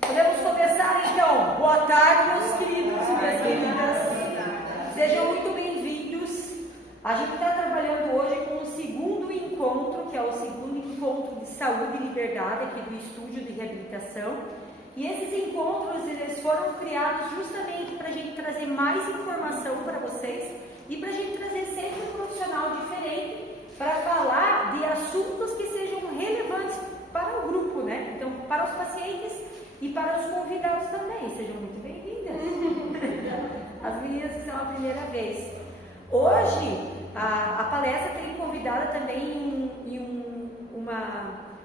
Podemos começar então. Boa tarde, meus queridos e minhas queridas. Sejam muito bem-vindos. A gente está trabalhando hoje com o segundo encontro, que é o segundo encontro de saúde e liberdade aqui do Estúdio de Reabilitação. E esses encontros, eles foram criados justamente para a gente trazer mais informação para vocês e para a gente trazer sempre um profissional diferente para falar de assuntos que sejam relevantes para o grupo, né? Então, para os pacientes e para os convidados também. Sejam muito bem-vindas. As meninas que são a primeira vez. Hoje, a palestra tem convidada também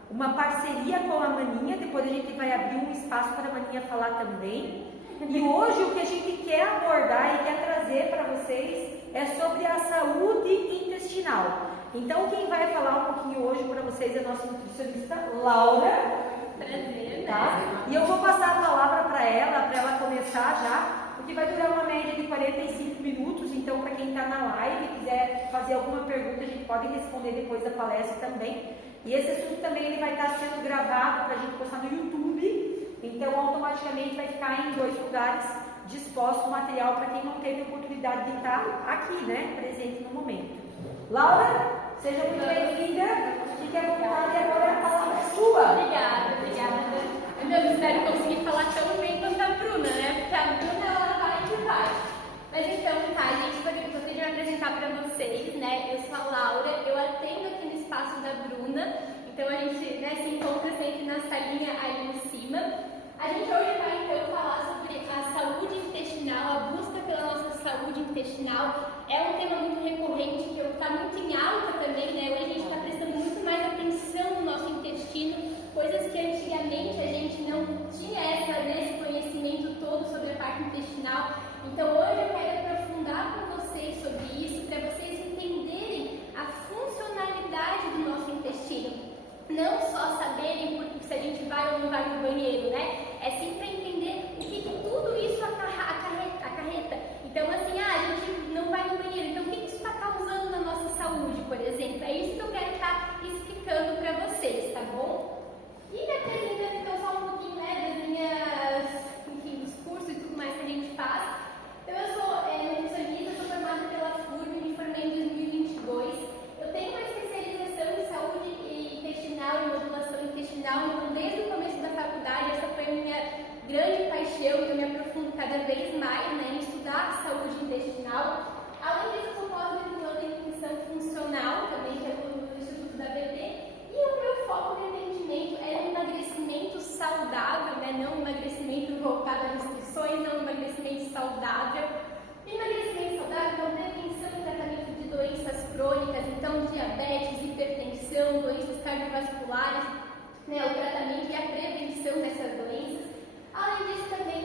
uma parceria com a Maninha. Depois a gente vai abrir um espaço para a Maninha falar também. E hoje o que a gente quer abordar e quer trazer para vocês é sobre a saúde intestinal. Então quem vai falar um pouquinho hoje para vocês é a nossa nutricionista Laura. Prazer, tá? E eu vou passar a palavra para ela começar já, porque vai durar uma média de 45 minutos, então para quem está na live e quiser fazer alguma pergunta, a gente pode responder depois da palestra também. E esse assunto também ele vai estar sendo gravado para a gente postar no YouTube, então automaticamente vai ficar em 2 lugares disposto o material para quem não teve oportunidade de estar aqui, né, presente no momento. Laura, seja muito bem-vinda, fique à vontade, agora a palavra é sua. Obrigada. Eu espero conseguir falar tão bem quanto a Bruna, né, porque a Bruna ela vai de vai. Mas então, tá, gente, gostaria de me apresentar para vocês, né, eu sou a Laura, eu atendo aqui no espaço da Bruna, então a gente, né, se encontra sempre na salinha aí em cima. A gente hoje vai então falar sobre a saúde intestinal, a busca pela nossa saúde intestinal. É um tema muito recorrente, que está muito em alta também, né? Hoje a gente está prestando muito mais atenção no nosso intestino, coisas que antigamente a gente não tinha esse conhecimento todo sobre a parte intestinal. Então hoje eu quero aprofundar com vocês sobre isso, para vocês entenderem a funcionalidade do nosso intestino. Não só saberem se a gente vai ou não vai no banheiro, né? É sim para entender o que tudo isso acarreta. Então, assim, a gente não vai no banheiro, então o que isso está causando na nossa saúde, por exemplo? É isso que eu quero estar explicando para vocês, tá bom? E me apresentando então só um pouquinho, né, dos cursos e tudo mais que a gente faz. Então, eu sou nutricionista, sou formada pela FURB, me formei em 2022. Eu tenho uma especialização em saúde intestinal e modulação intestinal, então desde o começo da faculdade essa foi a minha grande paixão, e eu me aprofundo cada vez mais, né, em estudar a saúde intestinal. Além disso, eu sou pós-graduanda em nutrição funcional, também que é do Instituto da BT, e o meu foco de atendimento é o emagrecimento saudável, né, não emagrecimento voltado a restrições, não emagrecimento saudável. Emagrecimento saudável, então prevenção e tratamento de doenças crônicas, então diabetes, hipertensão, doenças cardiovasculares, né, o tratamento e a prevenção dessas doenças. Além disso, também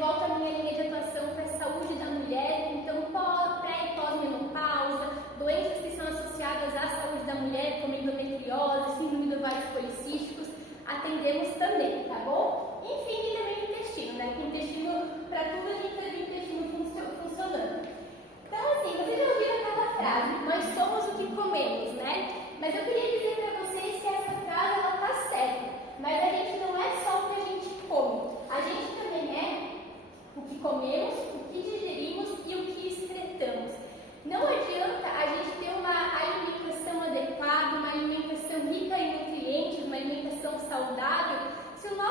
volta a minha linha de atuação para a saúde da mulher, então pré e pós-menopausa, doenças que são associadas à saúde da mulher, como endometriose, síndrome do ovários policísticos, atendemos também, tá bom? Enfim, e também o intestino, né? Porque o intestino, para tudo a gente tem o intestino funcionando. Então, assim, vocês já ouviram aquela frase, nós somos o que comemos, né? Mas eu queria dizer para vocês que essa frase, ela tá certa, mas a gente não é só o que a gente come, a gente também é o que comemos, o que digerimos e o que excretamos. Não adianta a gente ter uma alimentação adequada, uma alimentação rica em nutrientes, uma alimentação saudável, se o nosso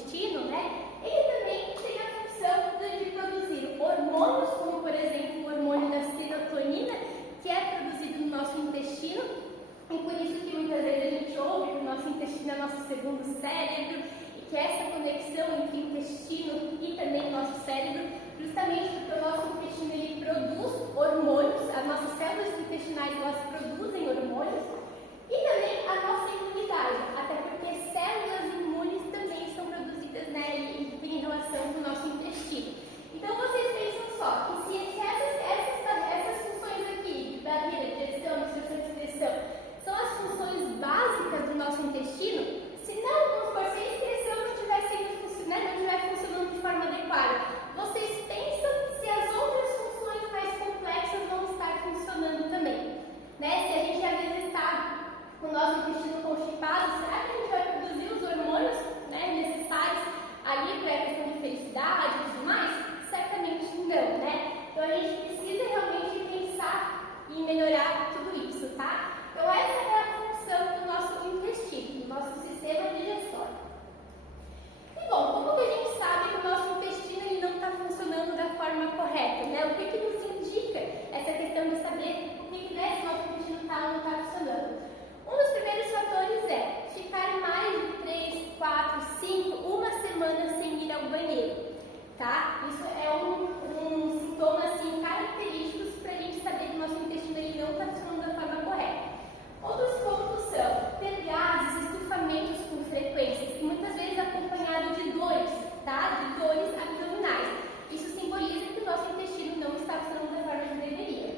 intestino, né, ele também tem a função de produzir hormônios, como por exemplo o hormônio da serotonina, que é produzido no nosso intestino, e por isso que muitas vezes a gente ouve que o nosso intestino é nosso segundo cérebro, e que essa conexão entre intestino e também nosso cérebro, justamente porque o nosso intestino ele produz hormônios, as nossas células intestinais elas produzem hormônios, e também a nossa imunidade, até porque células imunes também são produzidas, né, e tem relação com o nosso intestino. Então vocês pensam só, que se essas funções aqui, de barreira, digestão, absorção e excreção, são as funções básicas do nosso intestino, se não for se a excreção não estiver funcionando de forma adequada, vocês pensam se as outras funções mais complexas vão estar funcionando também, né? Se a gente às vezes está com o nosso intestino constipado, será que a gente vai produzir os hormônios, né, necessários ali para a questão de felicidade e tudo mais? Certamente não, né? Então a gente precisa realmente pensar em melhorar tudo isso, tá? Então essa é a função do nosso intestino, do nosso sistema digestório. E bom, como que a gente sabe que o nosso intestino ele não está funcionando da forma correta, né? O que nos indica essa questão de saber o que né, se o nosso intestino está ou não está funcionando? Um dos primeiros fatores é ficar mais de 3, 4, 5, uma semana sem ir ao banheiro, tá? Isso é um sintoma assim, característicos para a gente saber que o nosso intestino ele não está funcionando da forma correta. Outros pontos são ter gases, estufamentos com frequências, muitas vezes acompanhado de dores, tá? De dores abdominais. Isso simboliza que o nosso intestino não está funcionando da forma que deveria.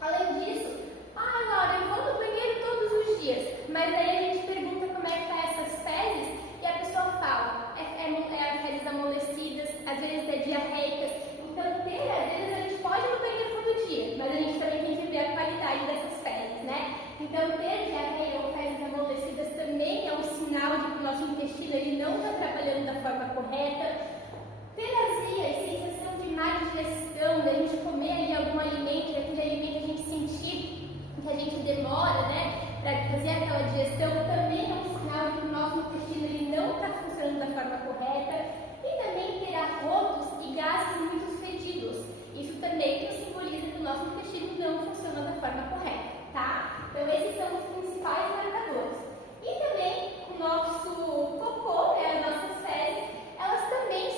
Além disso, Laura, eu vou no banheiro todos os dias, mas aí a gente pergunta como é que tá essas fezes e a pessoa fala, é fezes amolecidas, às vezes é diarreicas. Então, às vezes a gente pode ir no banheiro todo dia, mas a gente também tem que ver a qualidade dessas fezes, né? Então, ter diarreia ou fezes amolecidas também é um sinal de que o nosso intestino ele não está trabalhando da forma correta. Ter azia e sensação de má digestão, da gente comer ali algum alimento, aquele alimento a gente sentir que a gente demora, né, para fazer aquela digestão, também é um sinal de que o nosso intestino ele não está funcionando da forma correta. E também ter arrotos e gases muito fedidos. Isso também nos simboliza que o nosso intestino não funciona da forma correta, tá? Então esses são os principais marcadores. E também o nosso cocô, né, as nossas fezes, elas também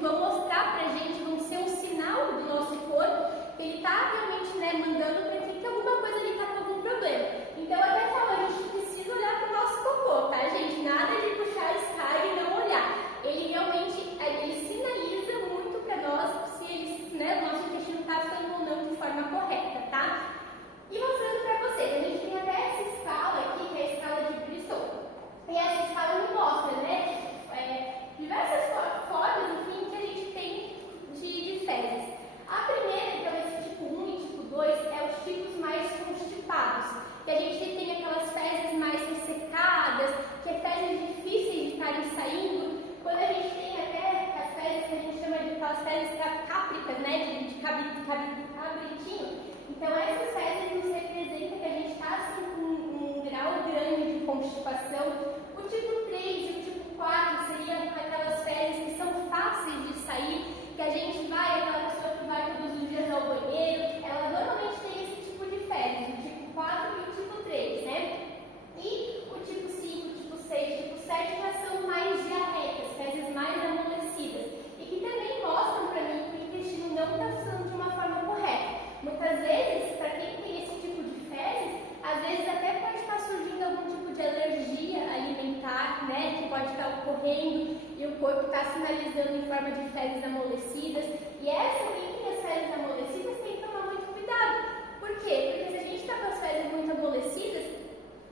vão mostrar pra gente, vão ser um sinal do nosso corpo que ele está realmente, né, mandando pra gente que alguma coisa ali está com algum problema. Então até falo, a gente precisa olhar pro nosso cocô, tá, gente? Nada de puxar a escada e não olhar. Ele realmente, ele sinaliza muito para nós se ele, né, o nosso intestino está funcionando ou não de forma correta, tá? E mostrando para vocês, a gente tem até essa escala aqui, que é a escala de Bristol. E essa escala me mostra, né, diversas formas, enfim, que a gente tem de fezes. A primeira, então, esse tipo 1 e tipo 2, é os tipos mais constipados, que a gente tem aquelas fezes mais ressecadas, que é fezes difíceis de estarem saindo. Quando a gente tem até as fezes que a gente chama de aquelas fezes cápricas, né, de cabritinho, então essas fezes nos representam que a gente está assim, com um grau grande de constipação. O tipo 3 e o tipo 4 seriam aquelas fezes que são fáceis de sair, que a gente vai, aquela pessoa que vai todos os dias ao banheiro, ela normalmente tem esse tipo de fezes, o tipo 4 e o tipo 3, né? E o tipo 5, o tipo 6, o tipo 7 já são mais diarreicas, fezes mais amolecidas, e que também mostram para mim que o intestino não está funcionando de uma forma correta. Muitas vezes, para quem tem esse tipo de fezes, às vezes até pode estar surgindo algum tipo de alergia alimentar, né, que pode estar ocorrendo e o corpo está sinalizando em forma de fezes amolecidas. E quem tem as fezes amolecidas tem que tomar muito cuidado. Por quê? Porque se a gente está com as fezes muito amolecidas,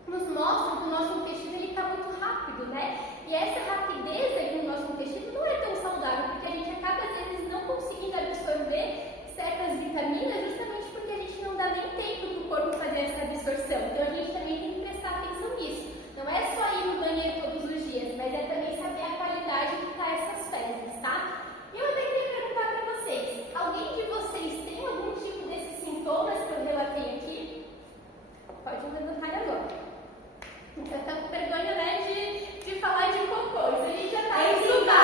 nos mostra que o nosso intestino está muito rápido, né? E essa rapidez aí no nosso intestino não é tão saudável, porque a gente acaba às vezes não conseguindo absorver certas vitaminas, justamente porque a gente não dá nem tempo para o corpo fazer essa absorção. Então a gente também tem que prestar atenção nisso. Não é só ir no banheiro todos os dias, mas é também saber a qualidade que está essas fezes, tá? E eu até queria perguntar para vocês, alguém de vocês tem algum tipo desses sintomas que eu relatei aqui? Pode levantar a mão. Então tá com vergonha, né, de falar de cocô. Isso a gente já tá estudado.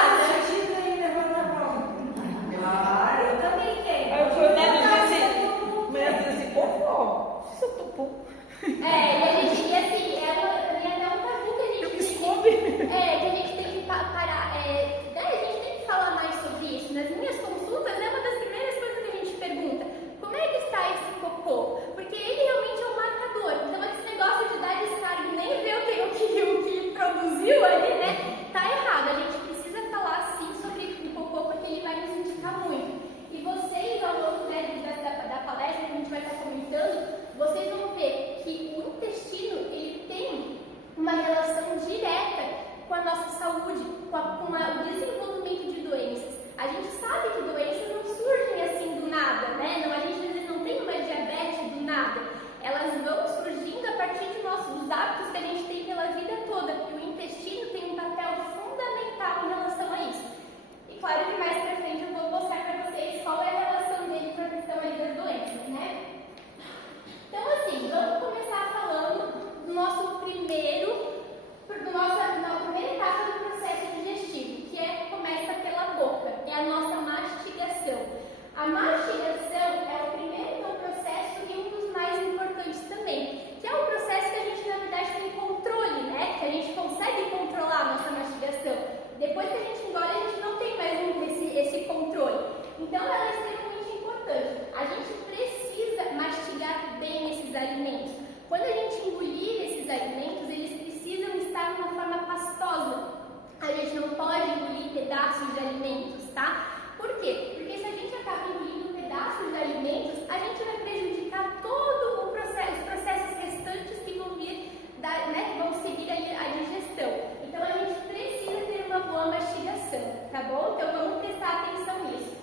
Então, ela é extremamente importante. A gente precisa mastigar bem esses alimentos. Quando a gente engolir esses alimentos, eles precisam estar de uma forma pastosa. A gente não pode engolir pedaços de alimentos, tá? Por quê? Porque se a gente acaba engolindo pedaços de alimentos, a gente vai prejudicar todo o processo, os processos restantes que vão vir, que vão seguir ali a digestão. Então, a gente precisa ter uma boa mastigação, tá bom? Então, vamos prestar atenção nisso.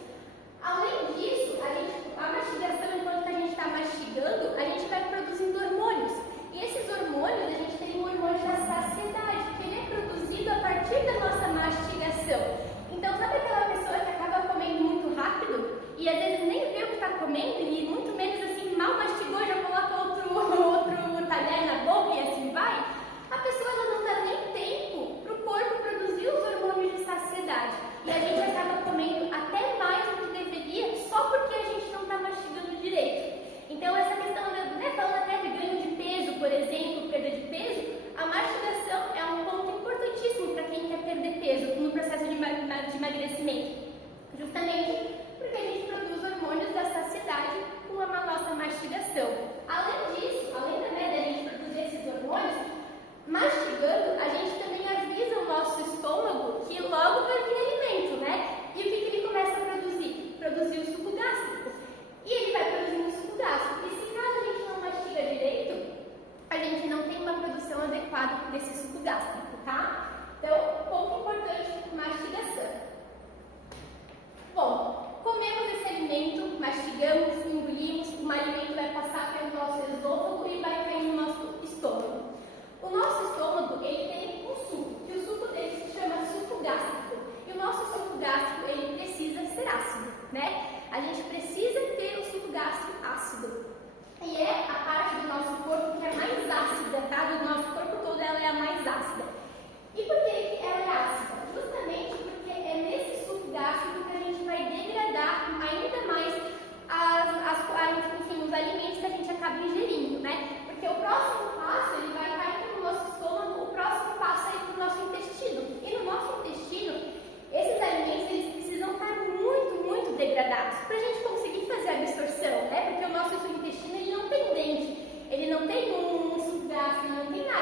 Além disso, a mastigação, enquanto a gente está mastigando, a gente vai produzindo hormônios. E esses hormônios, a gente tem o hormônio da saciedade, que ele é produzido a partir da nossa mastigação. Então, sabe aquela pessoa que acaba comendo muito rápido e às vezes nem vê o que está comendo e muito menos assim, mal mastigou, já coloca outro talher na boca e assim vai? A pessoa ela não dá nem tempo para o corpo produzir os hormônios de saciedade. E a gente acaba comendo até mais do que deveria só porque a gente não está mastigando direito. Então, essa questão, falando até de ganho de peso, por exemplo, perda de peso, a mastigação é um ponto importantíssimo para quem quer perder peso no processo de emagrecimento. Justamente porque a gente produz hormônios da saciedade com a nossa mastigação. Além disso, além da gente produzir esses hormônios, mastigando, a gente também avisa o nosso estômago que logo vai vir alimento, né? E o que ele começa a produzir? Produzir o suco gástrico. E ele vai produzindo o suco gástrico. E se caso a gente não mastiga direito, a gente não tem uma produção adequada desse suco gástrico, tá? Então, ponto importante, mastigação. Bom, comemos esse alimento, mastigamos, engolimos, o alimento vai passar pelo nosso esôfago e vai cair no nosso estômago. O nosso estômago, ele tem um suco, que o suco dele se chama suco gástrico. E o nosso suco gástrico, ele precisa ser ácido, né? A gente precisa ter o suco gástrico ácido. E é a parte do nosso corpo que é mais ácida, tá? Do nosso corpo todo, ela é a mais ácida. E por que ela é ácida? Justamente porque é nesse suco gástrico que a gente vai degradar ainda mais os alimentos que a gente acaba ingerindo, né? Porque o próximo passo, ele vai cair no nosso estômago, o próximo passo é ir para o nosso intestino. E no nosso intestino, esses alimentos, eles precisam estar muito, muito degradados para a gente conseguir fazer a absorção, né? Porque o nosso intestino, ele não tem dente, ele não tem um suco gástrico, ele não tem nada.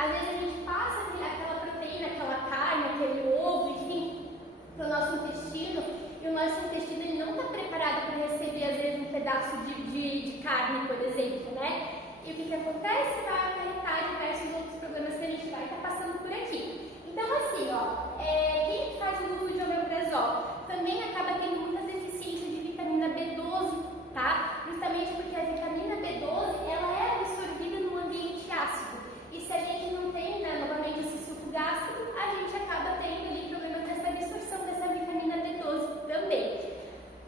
às vezes a gente passa aquela proteína, aquela carne, aquele ovo, enfim, para o nosso intestino, e o nosso intestino ele não está preparado para receber, às vezes, um pedaço de carne, por exemplo, né? E o que acontece? Vai acarretar diversos outros problemas que a gente vai estar passando por aqui. Então, assim, ó, quem faz o uso de omeprazol também acaba tendo muitas deficiências de vitamina B12, tá? Justamente porque a vitamina B12, ela é absorvida no ambiente ácido. E se a gente não tem, né, novamente, esse suco gástrico, a gente acaba tendo ali problemas dessa absorção dessa vitamina B12 também.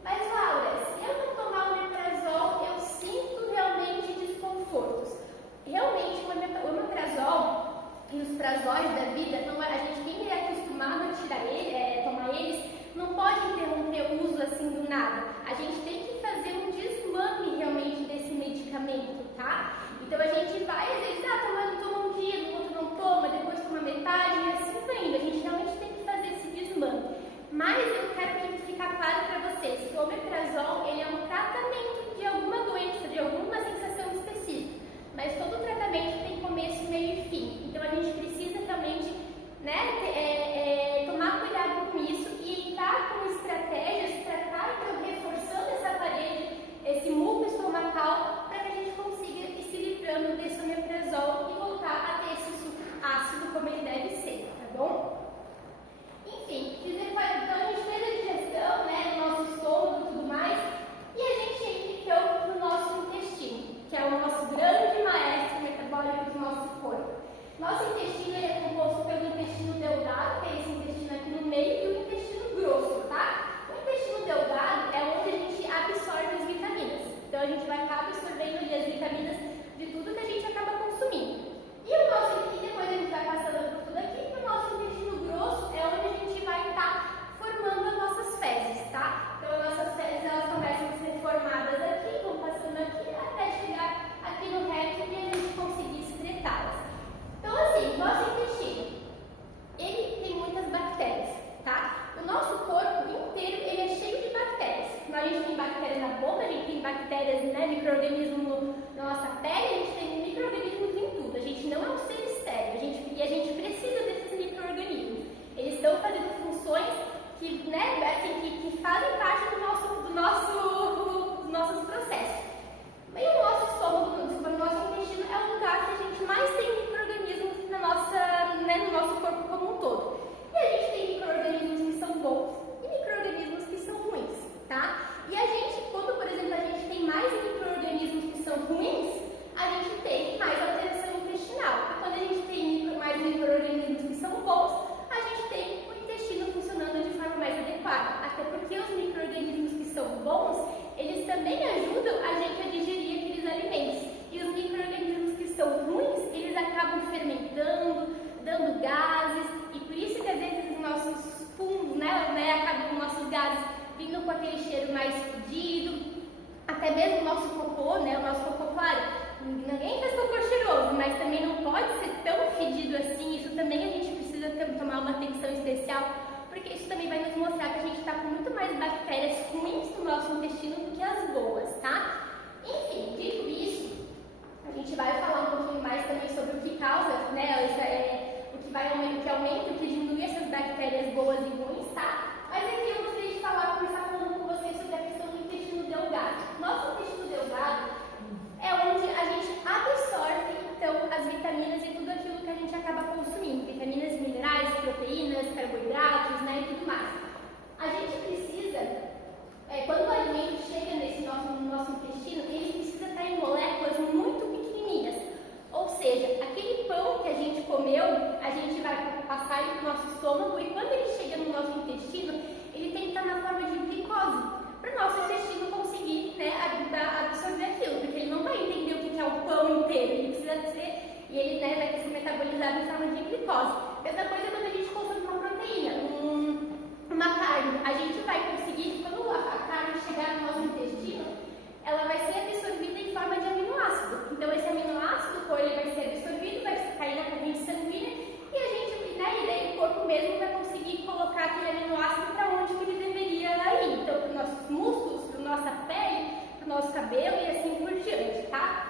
Mas, Laura, se eu não tomar omeprazol, eu sinto realmente desconfortos. Realmente, o omeprazol e os prazóis da vida, então, a gente, quem é acostumado a tomar eles, não pode interromper o uso assim do nada. A gente tem que fazer um desmame realmente desse medicamento, tá? Então a gente vai, às vezes, toma um dia, no outro não toma, depois toma metade, e assim vai indo. A gente realmente tem que fazer esse desmame. Mas eu quero que ficar claro para vocês que o omeprazol, ele é um tratamento de alguma doença, de alguma sensação específica. Mas todo tratamento tem começo, meio e fim. Então a gente precisa realmente, né, tomar cuidado com isso e entrar com estratégias para estar reforçando essa parede, esse muco estomacal, para que a gente consiga ir se livrando desse omeprazol e voltar a ter esse suco ácido como ele deve ser, tá bom? Enfim, então a gente fez a digestão, né, no nosso estômago e tudo mais, e a gente entra então no nosso intestino, que é o nosso grande maestro metabólico do nosso corpo. Nosso intestino ele é composto pelo intestino delgado, que é esse intestino aqui no meio, e o intestino grosso, tá? O intestino delgado é onde a gente absorve as vitaminas. Então a gente vai acabar absorvendo ali as vitaminas de tudo que a gente acaba consumindo. E depois a gente vai passando por tudo aqui, e o nosso intestino grosso é onde a gente vai estar formando as nossas fezes, tá? Então as nossas fezes elas começam a ser formadas aqui, vão passando aqui até chegar aqui no reto e a gente conseguir excretá-las. Então assim, nosso intestino, ele tem muitas bactérias, tá? O nosso corpo inteiro, ele é cheio de bactérias. Então, a gente tem bactérias na boca, a gente tem bactérias, né, micro-organismos na nossa pele, a gente tem micro-organismos em tudo. A gente não é um ser estéril, e a gente precisa desses micro-organismos. Eles estão fazendo funções que, né, assim, que fazem parte dos nossos processos. E o nosso estômago, o nosso intestino é o lugar que a gente mais tem micro-organismos no nosso corpo como um todo. E a gente tem micro-organismos que são bons e micro-organismos que são ruins, tá? E a gente, quando, por exemplo, a gente tem mais micro-organismos que são ruins, a gente tem mais alteração intestinal. E quando a gente tem mais micro-organismos que são bons, a gente tem o intestino funcionando de forma mais adequada. Até porque os micro-organismos que são bons, eles também ajudam a gente a digerir aqueles alimentos. E os micro-organismos que são ruins, eles acabam fermentando, dando gases, e por isso que às vezes os nossos fungos, acabam os nossos gases vindo com aquele cheiro mais fedido, até mesmo o nosso cocô, né, o nosso cocô, claro, ninguém faz cocô cheiroso, mas também não pode ser tão fedido assim, isso também a gente precisa tomar uma atenção especial, porque isso também vai nos mostrar que a gente está com muito mais bactérias ruins no nosso intestino do que as boas, tá? Enfim, dito isso, a gente vai falar um pouquinho mais também sobre o que causa, né, o que aumenta, o que diminui essas bactérias boas e ruins, tá? Mas aqui eu gostaria de começar falando com vocês sobre a questão do intestino delgado. Nosso intestino delgado é onde a gente absorve, então, as vitaminas e tudo aquilo que a gente acaba consumindo. Vitaminas, minerais, proteínas, carboidratos, né, e tudo mais. A gente precisa, quando o alimento chega no nosso intestino, ele precisa estar em moléculas muito pequenininhas. Ou seja, aquele pão que a gente comeu, a gente vai passar ele para o nosso estômago e quando ele chega no nosso intestino, ele tem que estar na forma de glicose, para o nosso intestino conseguir, né, absorver aquilo, porque ele não vai entender o que é o pão inteiro, ele precisa ser, e ele, né, vai ter que ser metabolizado em forma de glicose. Mesma coisa quando a gente consome uma proteína, uma carne, a gente vai conseguir, quando a carne chegar no nosso intestino, ela vai ser absorvida em forma de aminoácido. Então esse aminoácido, ele vai ser absorvido, vai cair na corrente sanguínea e a gente, né, e daí o corpo mesmo vai conseguir colocar aquele aminoácido para onde que ele deveria ir. Então para os nossos músculos, para a nossa pele, para o nosso cabelo e assim por diante, tá?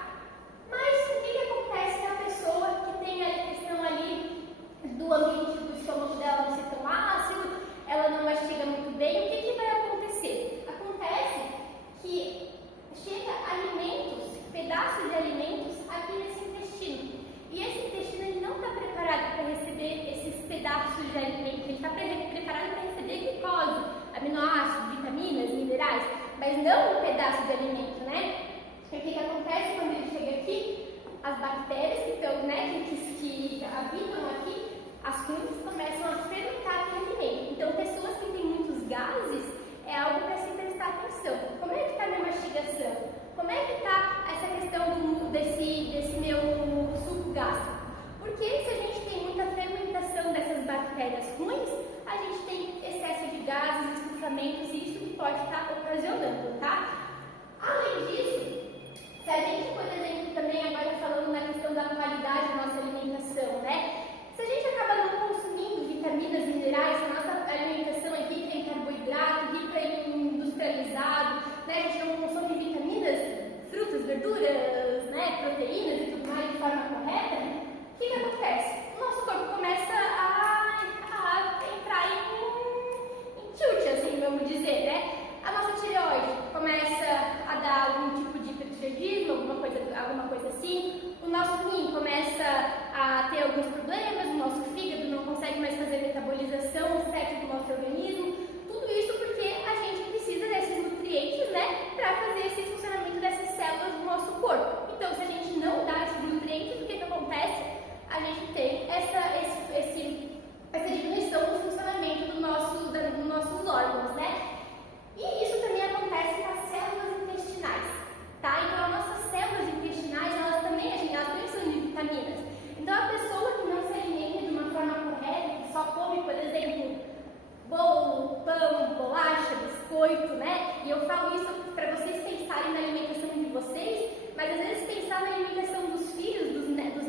Mas o que acontece na pessoa que tem a questão pedaços de alimento, a gente está preparado para receber glicose, aminoácidos, vitaminas, minerais, mas não um pedaço de alimento, né? E o que acontece quando ele chega aqui? As bactérias que estão, né, que habitam aqui, as ruins começam a fermentar aquele alimento. Então, pessoas que têm muitos gases é algo para se prestar atenção. Como é que está a minha mastigação? Como é que está essa questão desse meu suco gástrico? Porque se a gente tem muita fermentação dessas bactérias ruins, a gente tem excesso de gases, estufamentos e isso que pode estar ocasionando, tá? Além disso, se a gente, por exemplo, também agora falando na questão da qualidade da nossa alimentação, né? Se a gente acaba não consumindo vitaminas, minerais, a nossa alimentação é rica em carboidrato, rica em industrializado, né? A gente não consome vitaminas, frutas, verduras, né? Proteínas e tudo mais de forma correta, o que acontece? O nosso corpo começa a entrar em tilt, assim, vamos dizer, né? A nossa tireoide começa a dar algum tipo de hipertireoidismo, alguma coisa assim. O nosso rim começa a ter alguns problemas, o nosso fígado não consegue mais fazer metabolização certa do nosso organismo. Tudo isso porque a gente precisa desses nutrientes, né, para fazer esse funcionamento dessas células do nosso corpo. Então, se a gente não dá esses nutrientes, o que acontece? A gente tem essa diminuição do funcionamento dos nossos órgãos, né? E isso também acontece com as células intestinais, tá? Então, as nossas células intestinais, elas também são de vitaminas. Então, a pessoa que não se alimenta de uma forma correta, que só come, por exemplo, bolo, pão, bolacha, biscoito, né? E eu falo isso para vocês pensarem na alimentação de vocês, mas às vezes pensar na alimentação dos filhos, dos netos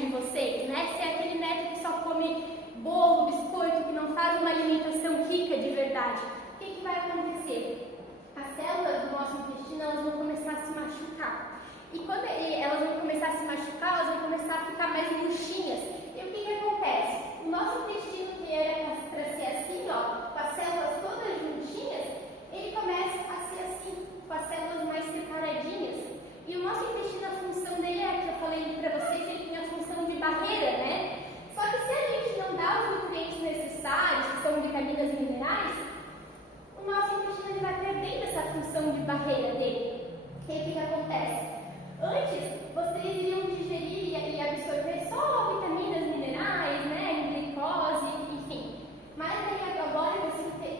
de vocês, né? Se é aquele neto que só come bolo, biscoito, que não faz uma alimentação rica de verdade, o que vai acontecer? As células do nosso intestino, elas vão começar a se machucar. E quando elas vão começar a se machucar, elas vão começar a ficar mais murchinhas. E o que acontece? O nosso intestino, que era para ser assim, ó, com as células todas juntinhas, ele começa a ser assim, com as células mais separadinhas. E o nosso intestino, a função dele é, que eu falei para vocês, ele tem a função de barreira, né? Só que se a gente não dá os nutrientes necessários, que são vitaminas e minerais, o nosso intestino ele vai perdendo essa função de barreira dele. E aí o que acontece? Antes, vocês iriam digerir e absorver só vitaminas, minerais, né, glicose, enfim. Mas aí agora, com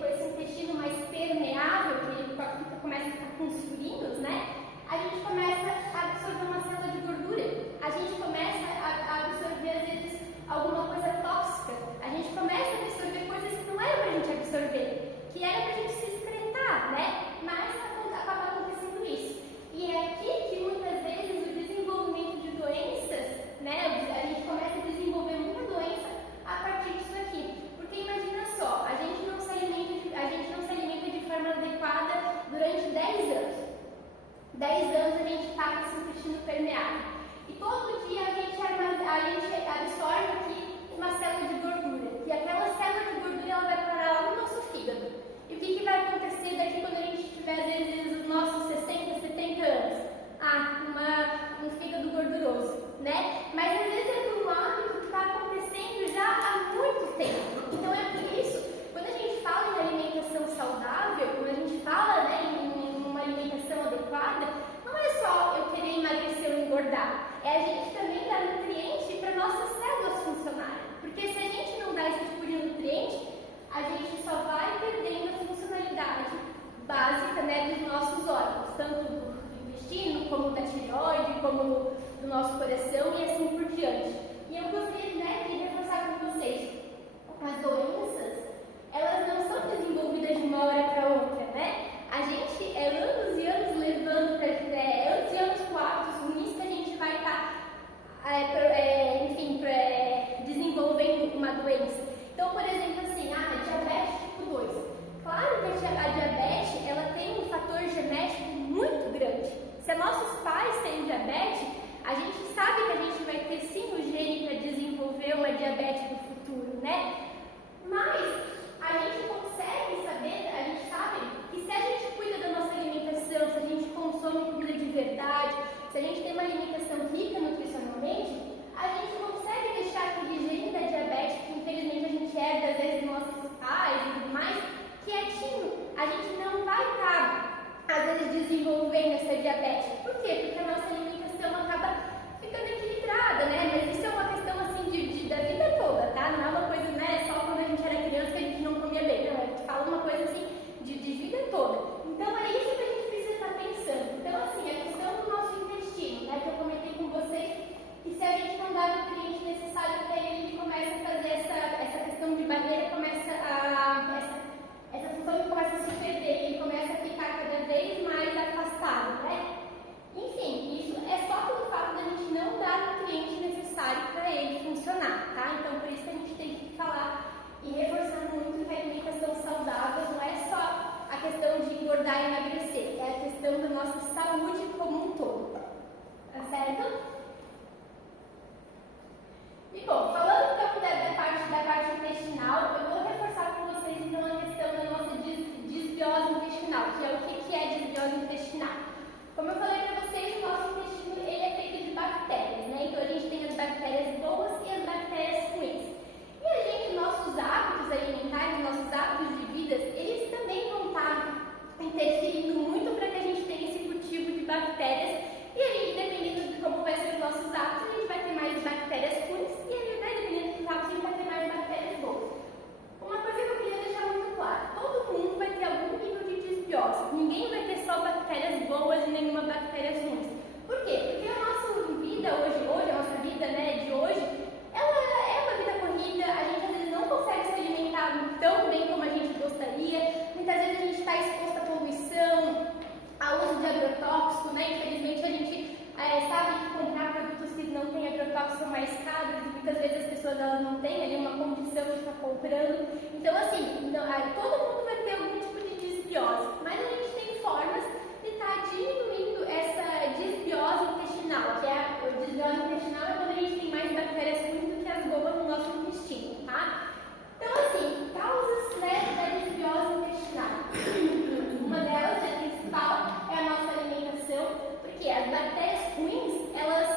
esse intestino mais permeável, que ele começa a ficar com os furinhos, né, a gente começa a absorver uma célula de gordura. A gente começa a absorver, às vezes, alguma coisa tóxica. A gente começa a absorver coisas que não era pra gente absorver, que era pra gente se excretar, né? Mas acaba acontecendo isso. E é aqui que muitas vezes o desenvolvimento de doenças, né? A gente começa a desenvolver muita doença a partir disso aqui. Porque imagina só, a gente não se alimenta de forma adequada durante 10 anos. 10 anos a gente está com esse intestino permeável. E todo dia a gente absorve aqui uma célula de gordura. E aquela célula de gordura ela vai parar lá no nosso fígado. E o que emagrecer, é a questão da nossa saúde como um todo, tá certo? E bom, falando então da parte intestinal, eu vou reforçar com vocês então a questão da nossa desbiose intestinal, que é o que é desbiose intestinal. Como eu falei para vocês, o nosso intestino ele é feito de bactérias, né? Então a gente tem as bactérias boas e as bactérias ruins. E a gente, nossos hábitos alimentares, nossos hábitos de vida, eles também vão estar interferindo muito para que a gente tenha esse cultivo de bactérias. E a gente, dependendo de como vai ser os nossos hábitos, a gente vai ter mais bactérias ruins e a gente, dependendo dos hábitos, a gente vai ter mais bactérias boas. Uma coisa que eu queria deixar muito claro, todo mundo vai ter algum nível de desbiose. Ninguém vai ter só bactérias boas e nenhuma bactérias ruins. Por quê? Porque a nossa vida hoje, a nossa vida, né, de hoje, ela é uma vida corrida, a gente às vezes não consegue se alimentar tão bem como a gente gostaria, muitas vezes a gente está exposto à poluição, ao uso de agrotóxico, né? Infelizmente a gente sabe que comprar produtos que não têm agrotóxico são mais caros e muitas vezes as pessoas elas não têm ali uma condição de estar comprando. Então assim, todo mundo vai ter algum tipo de desbiose, mas a gente tem formas de estar diminuindo essa desbiose intestinal, que é a desbiose intestinal é quando a gente tem mais bactérias ruins do que as boas no nosso intestino, tá? Então assim, causas, né, da desbiose intestinal. Uma delas, a principal, é a nossa alimentação, porque as bactérias ruins, elas,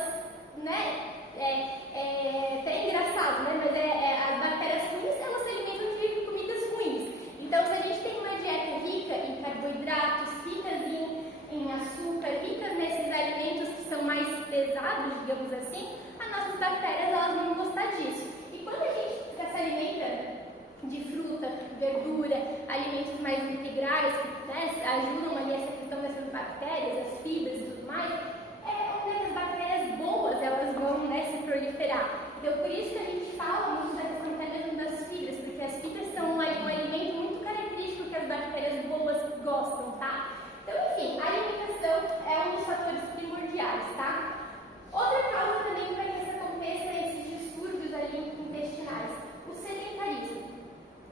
né, até engraçado, né, mas as bactérias ruins, elas se alimentam de comidas ruins. Então, se a gente tem uma dieta rica em carboidratos, ricas em açúcar, ricas nesses alimentos que são mais pesados, digamos assim, as nossas bactérias, elas vão gostar disso. E quando a gente se alimenta de fruta, verdura, alimentos mais integrais, que, né, ajudam ali essa questão dessas bactérias, as fibras e tudo mais, onde as bactérias boas elas vão, né, se proliferar. Então, por isso que a gente fala muito da questão até mesmo das fibras, porque as fibras são um alimento muito característico que as bactérias boas gostam, tá? Então, enfim, a alimentação é um dos fatores primordiais, tá? Outra causa também para que isso aconteça, esses distúrbios ali intestinais, o sedentarismo.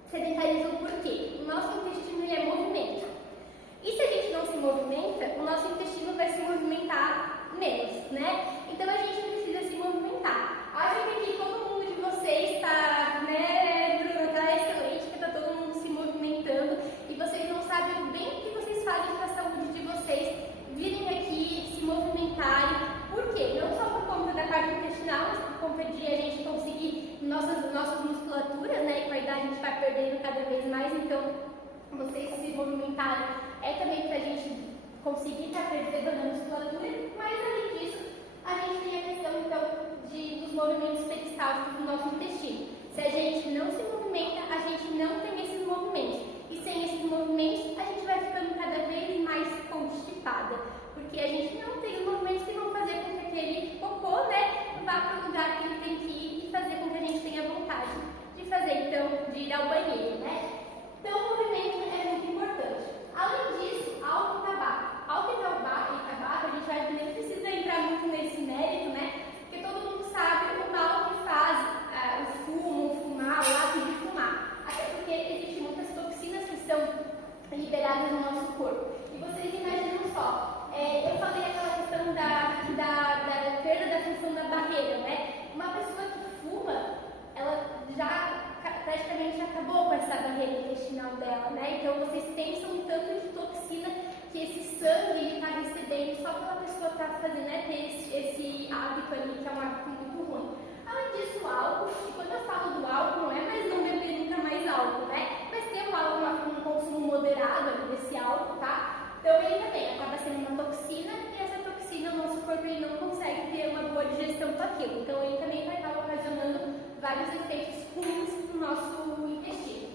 Sedentarismo por quê? O nosso intestino é movimento. E se a gente não se movimenta, o nosso intestino vai se movimentar menos, né? Então a gente precisa se movimentar. Acho que aqui todo mundo de vocês está, né, Bruno, tá excelente, que está todo mundo se movimentando e vocês não sabem o bem que vocês fazem para a saúde de vocês virem aqui, se movimentarem. Por quê? Não só por conta da parte intestinal, mas por conta de a gente conseguir nossas musculaturas, né? E com a idade a gente vai perdendo cada vez mais, então vocês se movimentarem é também para a gente conseguir estar preservando a musculatura, mas além disso, a gente tem a questão então dos movimentos peristálticos do nosso intestino. Se a gente não se movimenta, a gente não tem esses movimentos. E sem esses movimentos, a gente vai ficando cada vez mais constipada, porque a gente não tem os movimentos que vão fazer com que aquele cocô, né, vá para o lugar que ele tem que ir e fazer com que a gente tenha vontade de fazer, então, de ir ao banheiro, né? Então, o movimento é muito importante. Além disso, álcool e tabaco. Álcool e tabaco, a gente nem precisa entrar muito nesse mérito, né? Porque todo mundo sabe o mal que faz o fumo, o fumar, o ato de fumar. Até porque existem muitas toxinas que são liberadas no nosso corpo. E vocês imaginam só, eu falei aquela questão da perda da função da barreira, né? Uma pessoa que fuma, ela já praticamente acabou com essa barreira intestinal dela, né? Então vocês pensam o tanto de toxina que esse sangue está recebendo só pela pessoa estar fazendo, né? Ter esse hábito ali, que é um hábito muito ruim. Além disso, o álcool, e quando eu falo do álcool, não é mais não beber nunca mais álcool, né? Mas ter um consumo moderado ali desse álcool, tá? Então ele também acaba sendo uma toxina e essa toxina o nosso corpo ele não consegue ter uma boa digestão com aquilo. Então ele também vai estar ocasionando vários efeitos ruins no nosso intestino.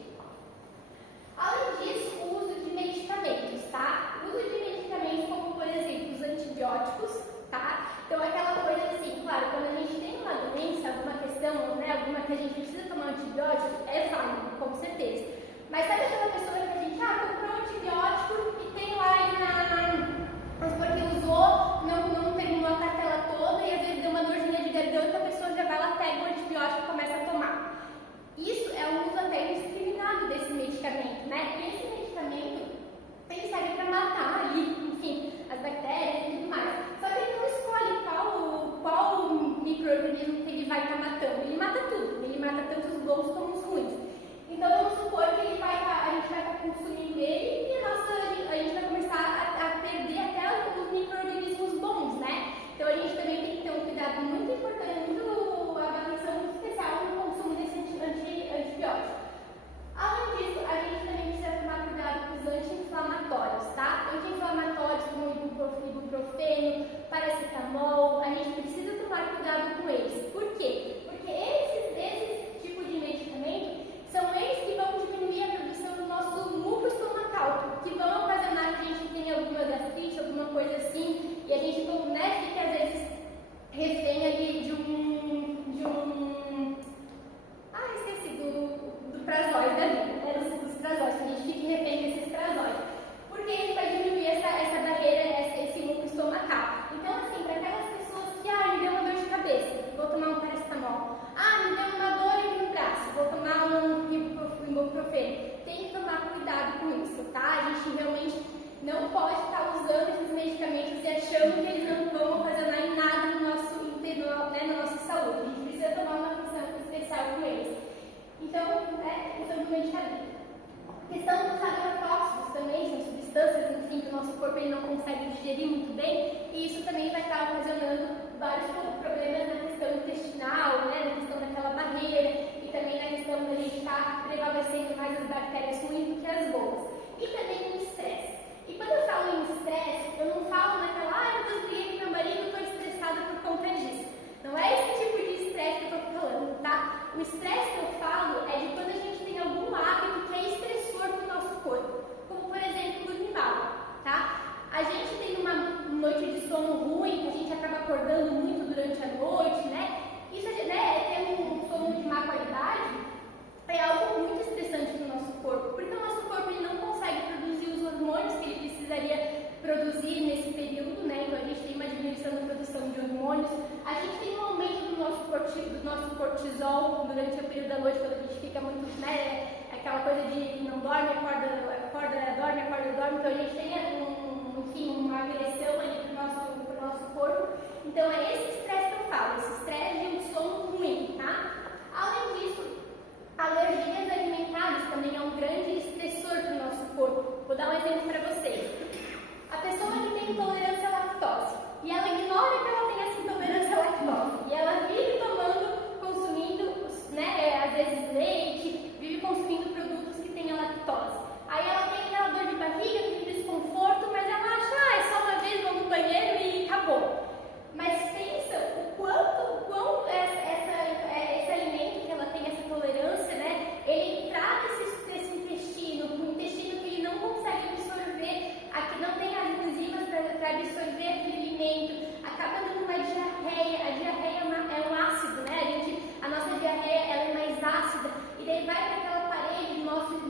Além disso, o uso de medicamentos, tá? O uso de medicamentos como, por exemplo, os antibióticos, tá? Então aquela coisa assim, claro, quando a gente tem uma doença, alguma questão, né, alguma que a gente precisa tomar um antibiótico, é válido, com certeza. Mas sabe aquela pessoa que a gente, comprou um antibiótico e tem lá porque usou, não terminou a cartela toda e às vezes deu uma dorzinha de garganta, a pessoa já vai lá, pega o antibiótico e começa a tomar. Isso é um uso até indiscriminado desse medicamento, né? E esse medicamento, ele serve para matar. corpo ele não consegue digerir muito bem, e isso também vai estar ocasionando vários problemas na questão intestinal, né, na questão daquela barreira, e também na questão da gente estar prevalecendo mais as bactérias ruins do que as boas. E também o estresse. E quando eu falo em estresse, eu não falo naquela, eu briguei com meu marido, estou estressada por conta disso. Não é esse tipo de estresse que eu estou falando, tá? O estresse que eu falo é de quando a gente tem algum hábito que é estressor para o nosso corpo, como por exemplo dormir mal, tá? A gente tem uma noite de sono ruim, que a gente acaba acordando muito durante a noite, né? Isso, né, ter um sono de má qualidade é algo muito estressante para o nosso corpo, porque o nosso corpo ele não consegue produzir os hormônios que ele precisaria produzir nesse período, né? Então a gente tem uma diminuição na produção de hormônios, a gente tem um aumento do nosso cortisol durante o período da noite, quando a gente fica muito, né? Aquela coisa de não dorme, acorda, dorme, então a gente tem uma agressão ali pro nosso corpo. Então é esse estresse que eu falo, esse estresse de um sono ruim, tá? Além disso, alergias alimentares também é um grande estressor para o nosso corpo. Vou dar um exemplo para vocês. A pessoa que tem intolerância à lactose, e ela ignora que ela tem essa intolerância à lactose, e ela vive consumindo, né, às vezes leite, vive consumindo produtos que têm a lactose. Aí ela tem aquela dor de barriga, tem desconforto, mas ela acha, é só uma vez, vou no banheiro e acabou. Mas pensa o quão esse alimento que ela tem, essa tolerância, né, ele trata esse intestino, um intestino que ele não consegue absorver, aqui não tem as enzimas para absorver aquele alimento, acaba dando uma diarreia. A diarreia é um ácido, né? A nossa diarreia ela é mais ácida, e daí vai para aquela parede do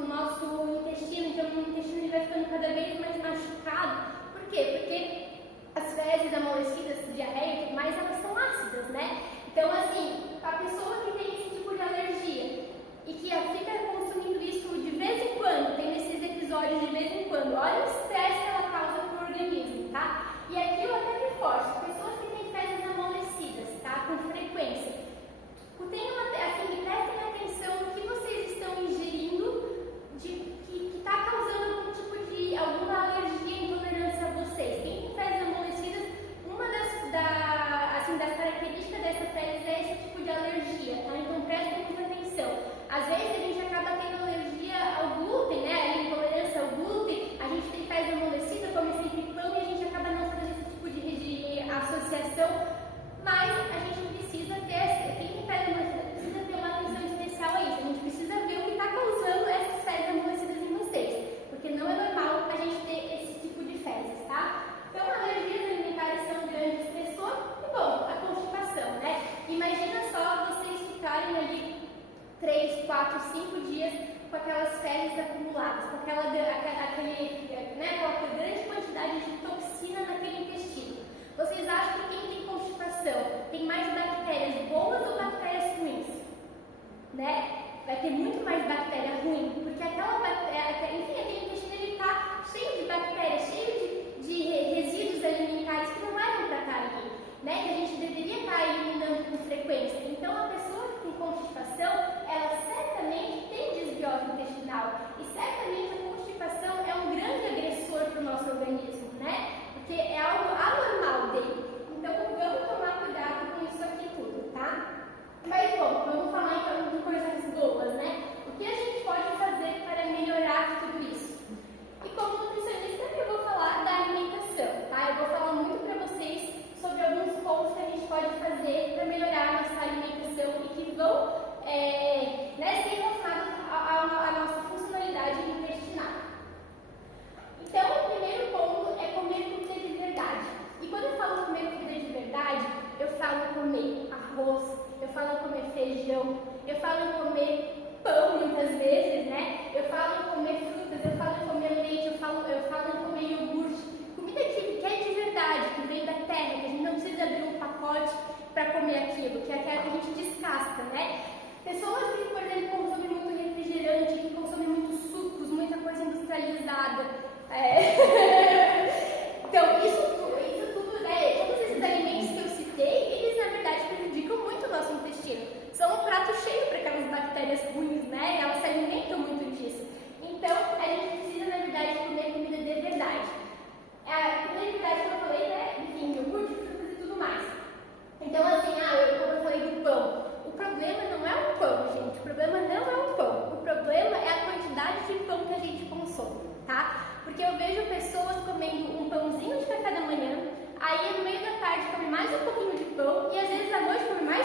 nosso intestino, então o intestino ele vai ficando cada vez mais machucado. Por quê? Porque as fezes amolecidas, diarreia e tudo mais, elas são ácidas, né? Então, assim, a pessoa que tem esse tipo de alergia e que fica consumindo isso de vez em quando, tem esses episódios de vez em quando, olha o estresse que ela causa para o organismo, tá? E aqui eu até reforço, pessoas que têm fezes amolecidas, tá? Com frequência. Prestem atenção no que vocês estão ingerindo que está causando alguma alergia, intolerância a vocês. Quem tem fezes amolecidas, uma das características dessa fezes é esse tipo de alergia, tá? Então prestem muita atenção. Às vezes a gente acaba tendo alergia ao glúten, né? A intolerância ao glúten, a gente tem fezes amolecida, come sempre pão e a gente acaba não fazendo esse tipo de associação, mas a gente precisa ter, quem tem fezes amolecidas precisa ter uma atenção especial a isso. A gente precisa ver o que está causando essas fezes amolecidas em vocês, porque não é normal a gente ter esse tipo de fezes, tá? Então, alergias alimentares são um grande estressor e, bom, a constipação, né? Imagina só vocês ficarem ali 3, 4, 5 dias com aquelas fezes acumuladas, com aquela grande quantidade de toxina naquele intestino. Vocês acham que quem tem constipação tem mais bactérias boas ou bactérias ruins? Né? Vai ter muito mais bactéria ruim, porque aquela bactéria, enfim, aquele intestino ele está cheio de bactérias, cheio de resíduos alimentares que não eram para estar ali, né? Que a gente deveria estar eliminando com frequência. Então, a pessoa que tem constipação, ela certamente tem desbiose intestinal, e certamente a constipação é um grande agressor para o nosso organismo, né? Porque é algo anormal dele. Então, vamos tomar cuidado com isso aqui tudo, tá? Mas, bom,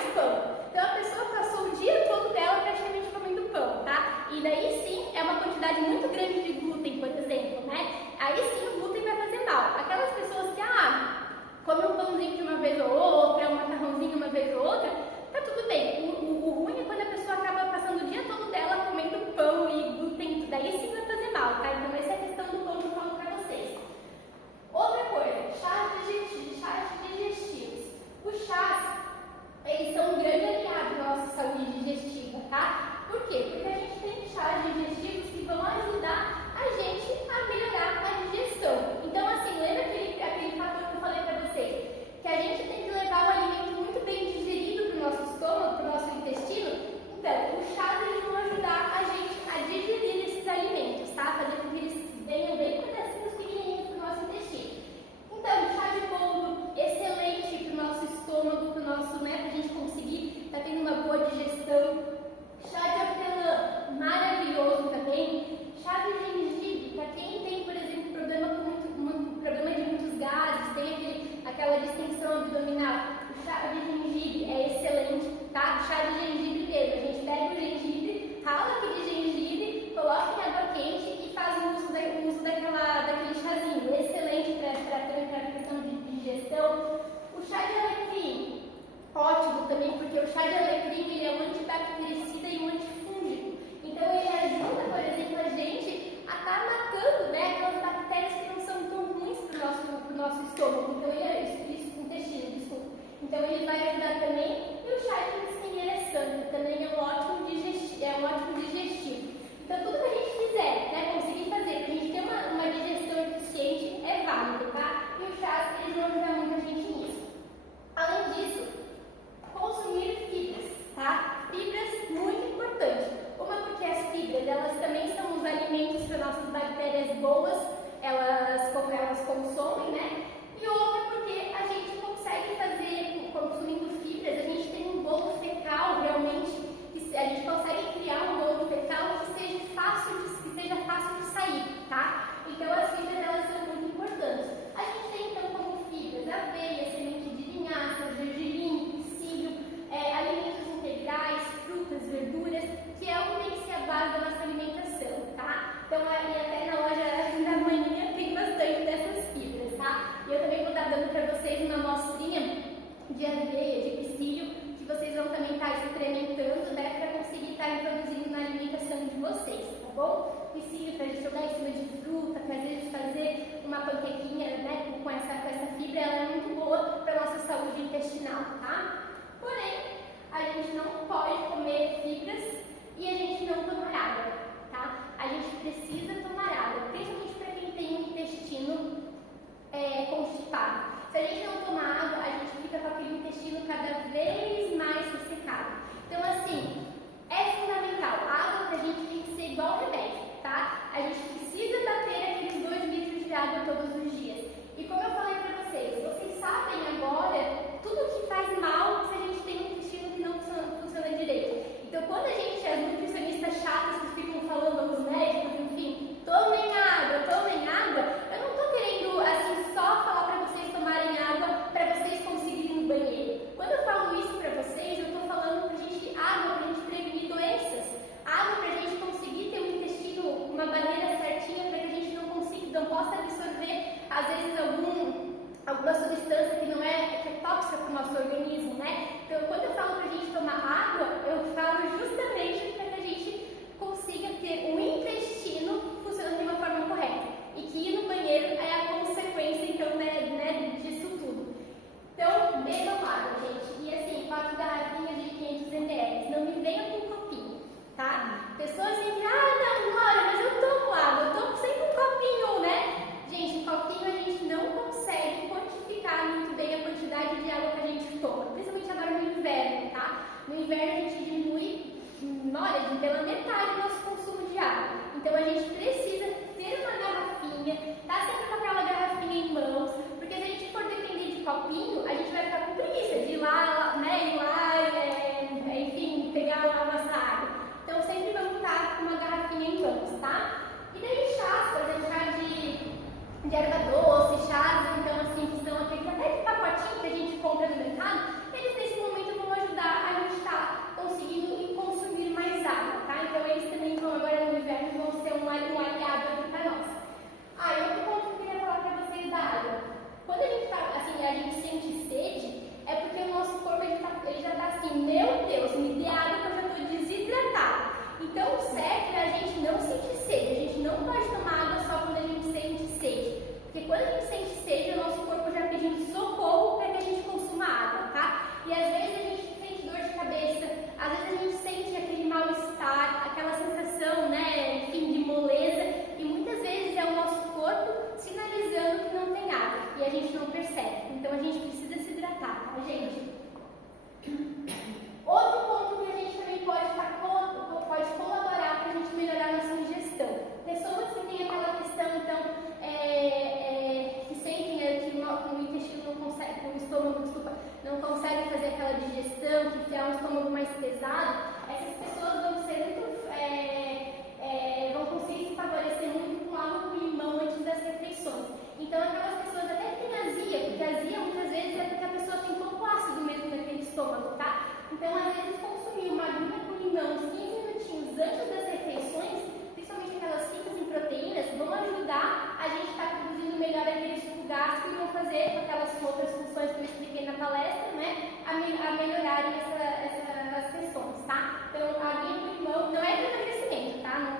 mais pão. Então a pessoa passou o dia todo dela praticamente comendo pão, tá? E daí sim é uma quantidade muito grande de glúten, por exemplo, né? Aí sim o glúten vai fazer mal. Aquelas pessoas que, come um pãozinho de uma vez ou outra, um macarrãozinho uma vez ou outra, tá tudo bem. O ruim é quando a pessoa acaba passando o dia todo dela comendo pão e glúten, daí sim vai fazer mal, tá? Então essa é a questão do pão que eu falo pra vocês. Outra coisa, chás digestivos. Os chás, eles são um grande aliado da nossa saúde digestiva, tá? Por quê? Porque a gente tem chás digestivos que vão ajudar a gente a melhorar a digestão. Então, assim, lembra aquele fator que eu falei pra vocês? Que a gente tem que levar o alimento muito bem digerido pro nosso estômago, pro nosso intestino? Então, os chás, eles vão ajudar a gente a digerir esses alimentos, tá? Fazer com que eles venham bem pedacinhos pequenininhos pro nosso intestino. Então, chá de boldo, excelente pro nosso estômago, pro nosso, né, pra gente conseguir tá tendo uma boa digestão. Chá de hortelã, maravilhoso também. Chá de gengibre, para quem tem, por exemplo, problema de muitos gases, tem aquela distensão abdominal, o chá de gengibre é excelente, tá? Chá de gengibre mesmo, a gente pega o gengibre, rala aquele gengibre, coloca em água quente e faz o uso daquele chazinho, excelente para questão de digestão. O chá de alecrim, ótimo também, porque o chá de alecrim ele é um antibactericida e um antifúngico. Então ele ajuda, por exemplo, a gente a estar matando, né, aquelas bactérias que não são tão ruins para o nosso estômago. Então intestino, desculpa. Então ele vai ajudar também. E o chá de musquinheira santa também é um ótimo digestivo. Então tudo que a gente fizer, né, conseguir fazer, para a gente ter uma digestão eficiente, é válido, tá? E os chás, eles vão ajudar muito a gente nisso. Além disso, consumir fibras, tá? Fibras muito importante. Uma porque as fibras, elas também são os alimentos que as nossas bactérias boas, elas consomem, né? E outra porque a gente consegue fazer, consumindo fibras, a gente tem um bolo fecal realmente, que a gente consegue criar um bolo fecal que seja fácil de sair, tá? Então as fibras, elas são muito importantes. A gente tem então como fibras aveia, semente de linhaça, gergelim, psyllium, alimentos integrais, frutas, verduras, que é o que tem que ser a base da nossa alimentação, tá? Então, aí até na loja da manhã tem bastante dessas fibras, tá? E eu também vou estar dando para vocês uma amostrinha de aveia, de psyllium, que vocês vão também estar experimentando, né, para conseguir estar introduzindo na alimentação de vocês, tá bom? Psyllium para jogar em cima de fruta, para às vezes fazer uma panquequinha, né, com essa fibra, ela é muito boa para nossa saúde intestinal, tá? Porém, a gente não pode comer fibras e a gente não tomar água, tá? A gente precisa tomar água, principalmente para quem tem um intestino constipado. Se a gente não tomar água, a gente fica com aquele intestino cada vez mais ressecado. Então, assim, é fundamental. A água pra gente tem que ser igual remédio, tá? A gente precisa ter aqueles 2 litros de água todos os dias. E como eu falei pra vocês sabem agora tudo que faz mal se a gente tem um intestino que não funciona direito. Então, quando a gente, as nutricionistas chatas que ficam falando aos médicos, enfim, tomem água, eu não tô querendo, assim, só falar pra vocês tomarem água pra vocês conseguirem ir no banheiro. Quando eu falo isso pra vocês, eu tô falando água pra gente prevenir doenças, água pra gente conseguir ter um intestino, uma maneira certinha pra que a gente não possa absorver, às vezes, alguma substância que é tóxica para o nosso organismo, né? Então, quando eu falo para a gente tomar água, eu falo justamente para que a gente consiga ter um intestino funcionando de uma forma correta. E que ir no banheiro é a consequência, então, né, disso tudo. Então, bebam água, gente. E assim, 4 garrafinhas de 500 ml. Não me venha com um copinho, tá? Pessoas sempre, não, Glória, mas eu tomo água. Eu tomo sempre um copinho, né? Gente, copinho a gente não consegue quantificar muito bem a quantidade de água que a gente toma, principalmente agora no inverno, tá? No inverno a gente diminui, pela metade o nosso consumo de água. Então a gente precisa ter uma garrafinha, tá sempre com aquela garrafinha em mãos, porque se a gente for depender de copinho, a gente vai ficar com preguiça de ir lá, enfim, pegar a nossa água. Então sempre vamos estar com uma garrafinha em mãos, tá? E daí chás, por exemplo, chá de erva doce, chás, então assim, que são aqueles até de pacotinho que a gente compra no mercado, eles nesse momento vão ajudar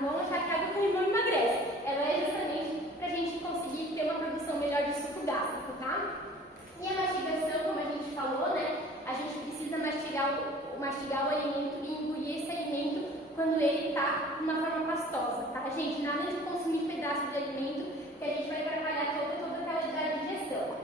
vão achar que a água com limão emagrece. Ela é justamente para a gente conseguir ter uma produção melhor de suco gástrico, tá? E a mastigação, como a gente falou, né? A gente precisa mastigar o alimento e engolir esse alimento quando ele está de uma forma pastosa, tá, gente? Nada de consumir pedaços de alimento que a gente vai trabalhar toda aquela digestão.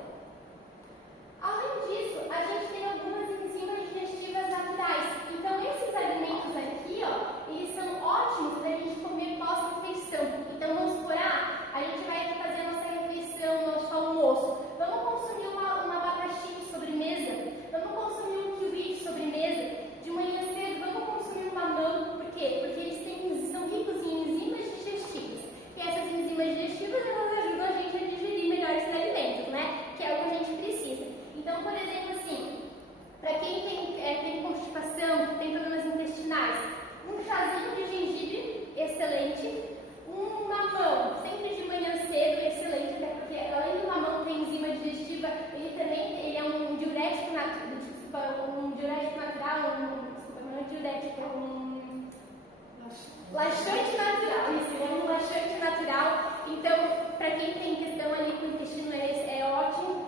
Além disso, a gente tem algumas enzimas digestivas naturais. Então, esses alimentos aqui, ó, eles são ótimos para a gente comer pós-refeição. Então, vamos supor, a gente vai fazer a nossa refeição, nosso almoço. Vamos consumir um abacaxi de sobremesa? Vamos consumir um kiwi de sobremesa? De manhã cedo, vamos consumir um mamão. Por quê? Porque eles são ricos em enzimas digestivas. E essas enzimas digestivas, elas ajudam a gente a digerir melhor esses alimentos, né? Que é o que a gente precisa. Então, por exemplo, assim, para quem tem constipação, tem problemas intestinais, um chazinho de gengibre, excelente. Um mamão, sempre de manhã cedo, excelente, até porque além do mamão ter enzima digestiva, ele é um diurético natural, não é diurético, é um laxante natural, isso, é um laxante natural. Então, para quem tem questão ali com o intestino, é ótimo.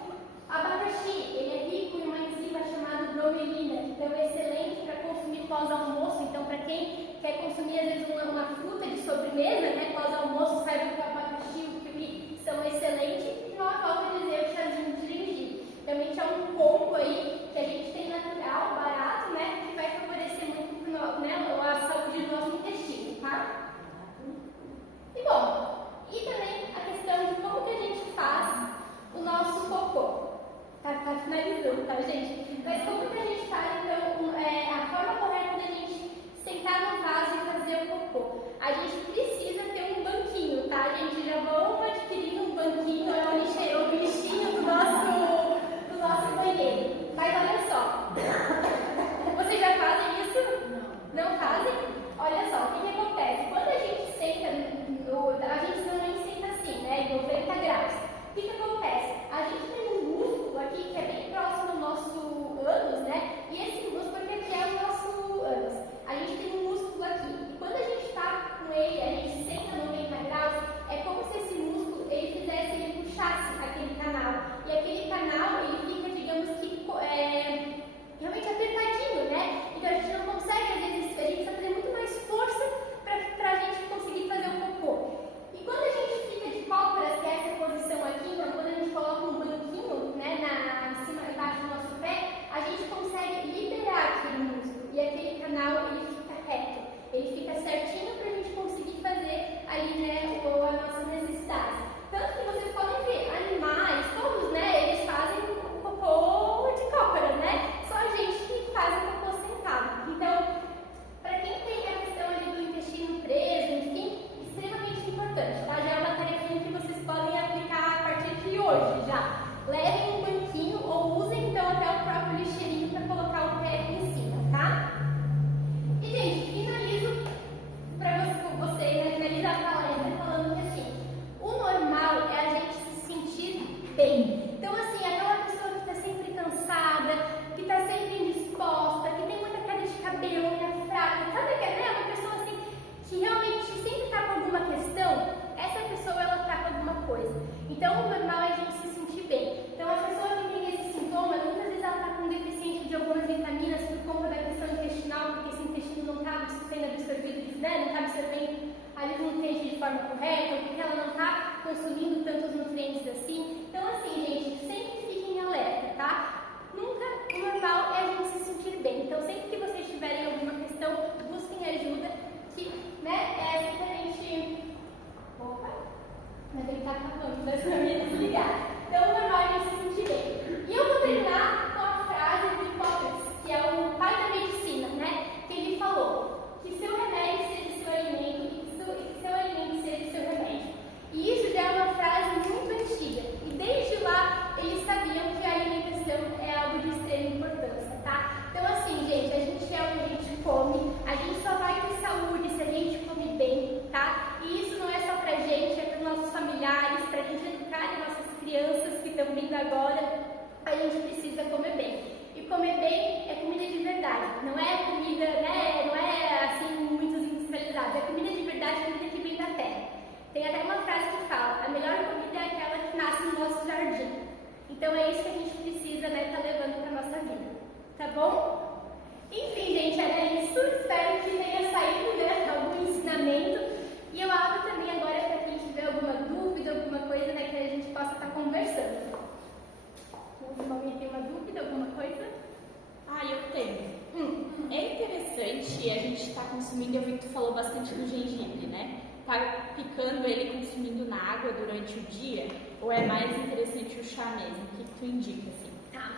Abacaxi, ele é rico em uma enzima chamada bromelina, então é excelente para consumir pós-almoço. Então, para quem quer consumir, às vezes, uma fruta de sobremesa, né, pós-almoço, saiba que o abacaxi e o kiwi são excelentes. E não há falta de dizer o chazinho de gengibre. Realmente é um combo aí que a gente tem natural, barato, né, que vai favorecer muito, né, a saúde do nosso intestino, tá? E bom, e também a questão de como que a gente faz o nosso cocô. Tá finalizando, tá, gente? Mas como que a gente faz, então, a forma correta da gente sentar no vaso e fazer o cocô? A gente precisa ter um banquinho, tá, gente? Já vão adquirir um banquinho, é o bichinho do nosso banheiro. Mas olha só, vocês já fazem isso? Não fazem? Olha só, o que acontece? Quando a gente senta, a gente normalmente senta assim, né, em 90 graus. O que acontece? A gente tem um músculo aqui que é bem próximo ao nosso ânus, né? E esse músculo aqui é o nosso ânus. A gente tem um músculo aqui. E quando a gente está com ele, a gente senta 90 graus, é como se esse músculo, ele puxasse aquele canal. E aquele canal, ele fica, digamos que, realmente apertadinho, né? Então a gente não consegue, às vezes, a gente precisa fazer muito mais força para a gente conseguir fazer o cocô. E quando a gente fica de cócoras, que é essa posição aqui, então quando a gente coloca um banquinho, né, em cima e embaixo do nosso pé, a gente consegue liberar aquele músculo. E aquele canal, ele fica reto. Ele fica certinho para a gente conseguir fazer ali, né, as nossas necessidades. Tanto que vocês podem ver, animais, todos, né, eles fazem o cocô de cócoras, né? Só a gente que faz o cocô sentado. Então, para quem tem a questão ali do intestino preso, enfim, extremamente importante, tá? Já é uma tarefinha que vocês podem aplicar a partir de hoje, já. Levem um banquinho ou usem, então, até o próprio lixeirinho para colocar o pé aqui em cima, tá? E, gente, finalizo para vocês, né, finalizar a palestra falando que, assim, o normal é a gente se sentir bem. Então, assim, aquela pessoa que está sempre cansada, que está sempre indisposta, que tem muita queda de cabelo, unha fraca, sabe que é uma pessoa, assim, que realmente sempre está com alguma questão, essa pessoa, ela está com alguma coisa. Então, o normal é a gente se sentir bem. Então, a pessoa que tem esses sintomas, muitas vezes ela está com deficiência de algumas vitaminas por conta da questão intestinal, porque esse intestino não está sendo absorvido, né? Não está absorvendo ali os nutrientes de forma correta, porque ela não está consumindo tantos nutrientes assim. Então, assim, gente, sempre fiquem alerta, tá? Nunca, o normal é a gente se sentir bem. Então, sempre que vocês tiverem alguma questão, busquem ajuda, que, né, é simplesmente... Opa! Mas ele tá acabando, das famílias desligar. Então, o normal é a gente se sentir bem. E eu vou terminar com a frase de Hipócrates, que é o pai da medicina, né? Que ele falou que seu remédio seja seu alimento e que seu alimento seja seu remédio. E isso já é uma frase muito antiga. E desde lá, eles sabiam que a alimentação é algo de extrema importância, tá? Então, assim, gente, a gente é o que a gente come, a gente só vai ter saúde se a gente come bem, tá? E isso não é só pra gente, é para os nossos familiares, pra gente educar as nossas crianças. bom? Enfim, gente, era isso. Espero que tenha saído, né, algum ensinamento. E eu abro também agora para quem tiver alguma dúvida, alguma coisa, né, que a gente possa estar conversando. Alguém tem uma dúvida, alguma coisa? Eu tenho. É interessante a gente estar consumindo, eu vi que tu falou bastante do gengibre, né? Tá picando ele, consumindo na água durante o dia? Ou é mais interessante o chá mesmo? O que tu indica, assim? Tá.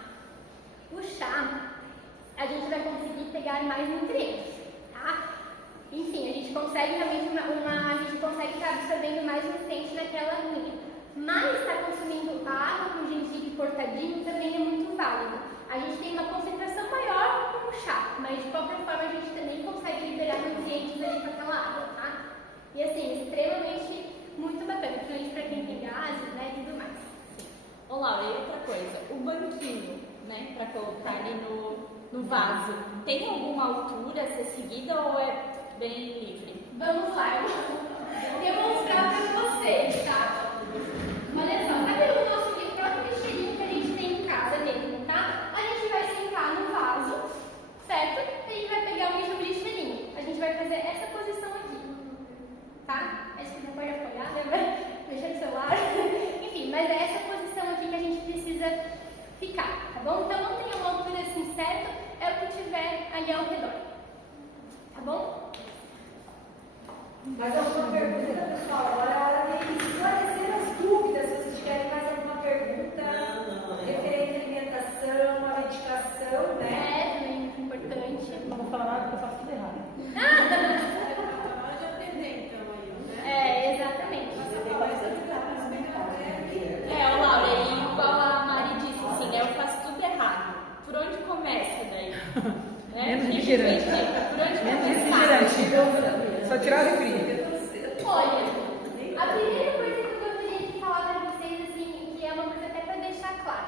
O chá, a gente vai conseguir pegar mais nutrientes, tá? Enfim, a gente consegue realmente a gente consegue estar absorvendo mais nutrientes naquela aguinha. Mas estar consumindo água com gengibre cortadinho também é muito válido. A gente tem uma concentração maior com o chá, mas de qualquer forma a gente também consegue liberar nutrientes ali com aquela água, tá? E assim, extremamente muito bacana, principalmente para quem tem gases, né, e tudo mais. Ô Laura, e outra coisa, o banquinho, né, para colocar ali no vaso, tem alguma altura a ser seguida ou é bem livre? Vamos lá, eu vou demonstrar para vocês, tá? Olha só, cadê o nosso próprio lixeirinho que a gente tem em casa mesmo, tá? A gente vai sentar no vaso, certo? E a gente vai pegar o lixeirinho. A gente vai fazer essa posição aqui, tá? Acho que não pode apoiar, né? Vai mexer no celular. Enfim, mas é essa posição aqui que a gente precisa ficar, tá bom? Então não tem uma altura assim certa, é o que tiver ali ao redor, tá bom? Mais alguma pergunta, pessoal? Agora é a hora de esclarecer as dúvidas. Se vocês tiverem mais alguma pergunta referente à alimentação, à medicação, né? É, também muito importante. Não vou falar nada porque eu faço tudo errado. Pode aprender então aí, né? É, exatamente. Ô Laura, e igual a Mari disse, assim, eu faço tudo errado. Por onde começa daí? Né? Menos refrigerante. Por onde Menos começar? refrigerante. Só tirar o refri. Olha, a primeira coisa que eu gostaria de falar para vocês, assim, que é uma coisa até para deixar claro.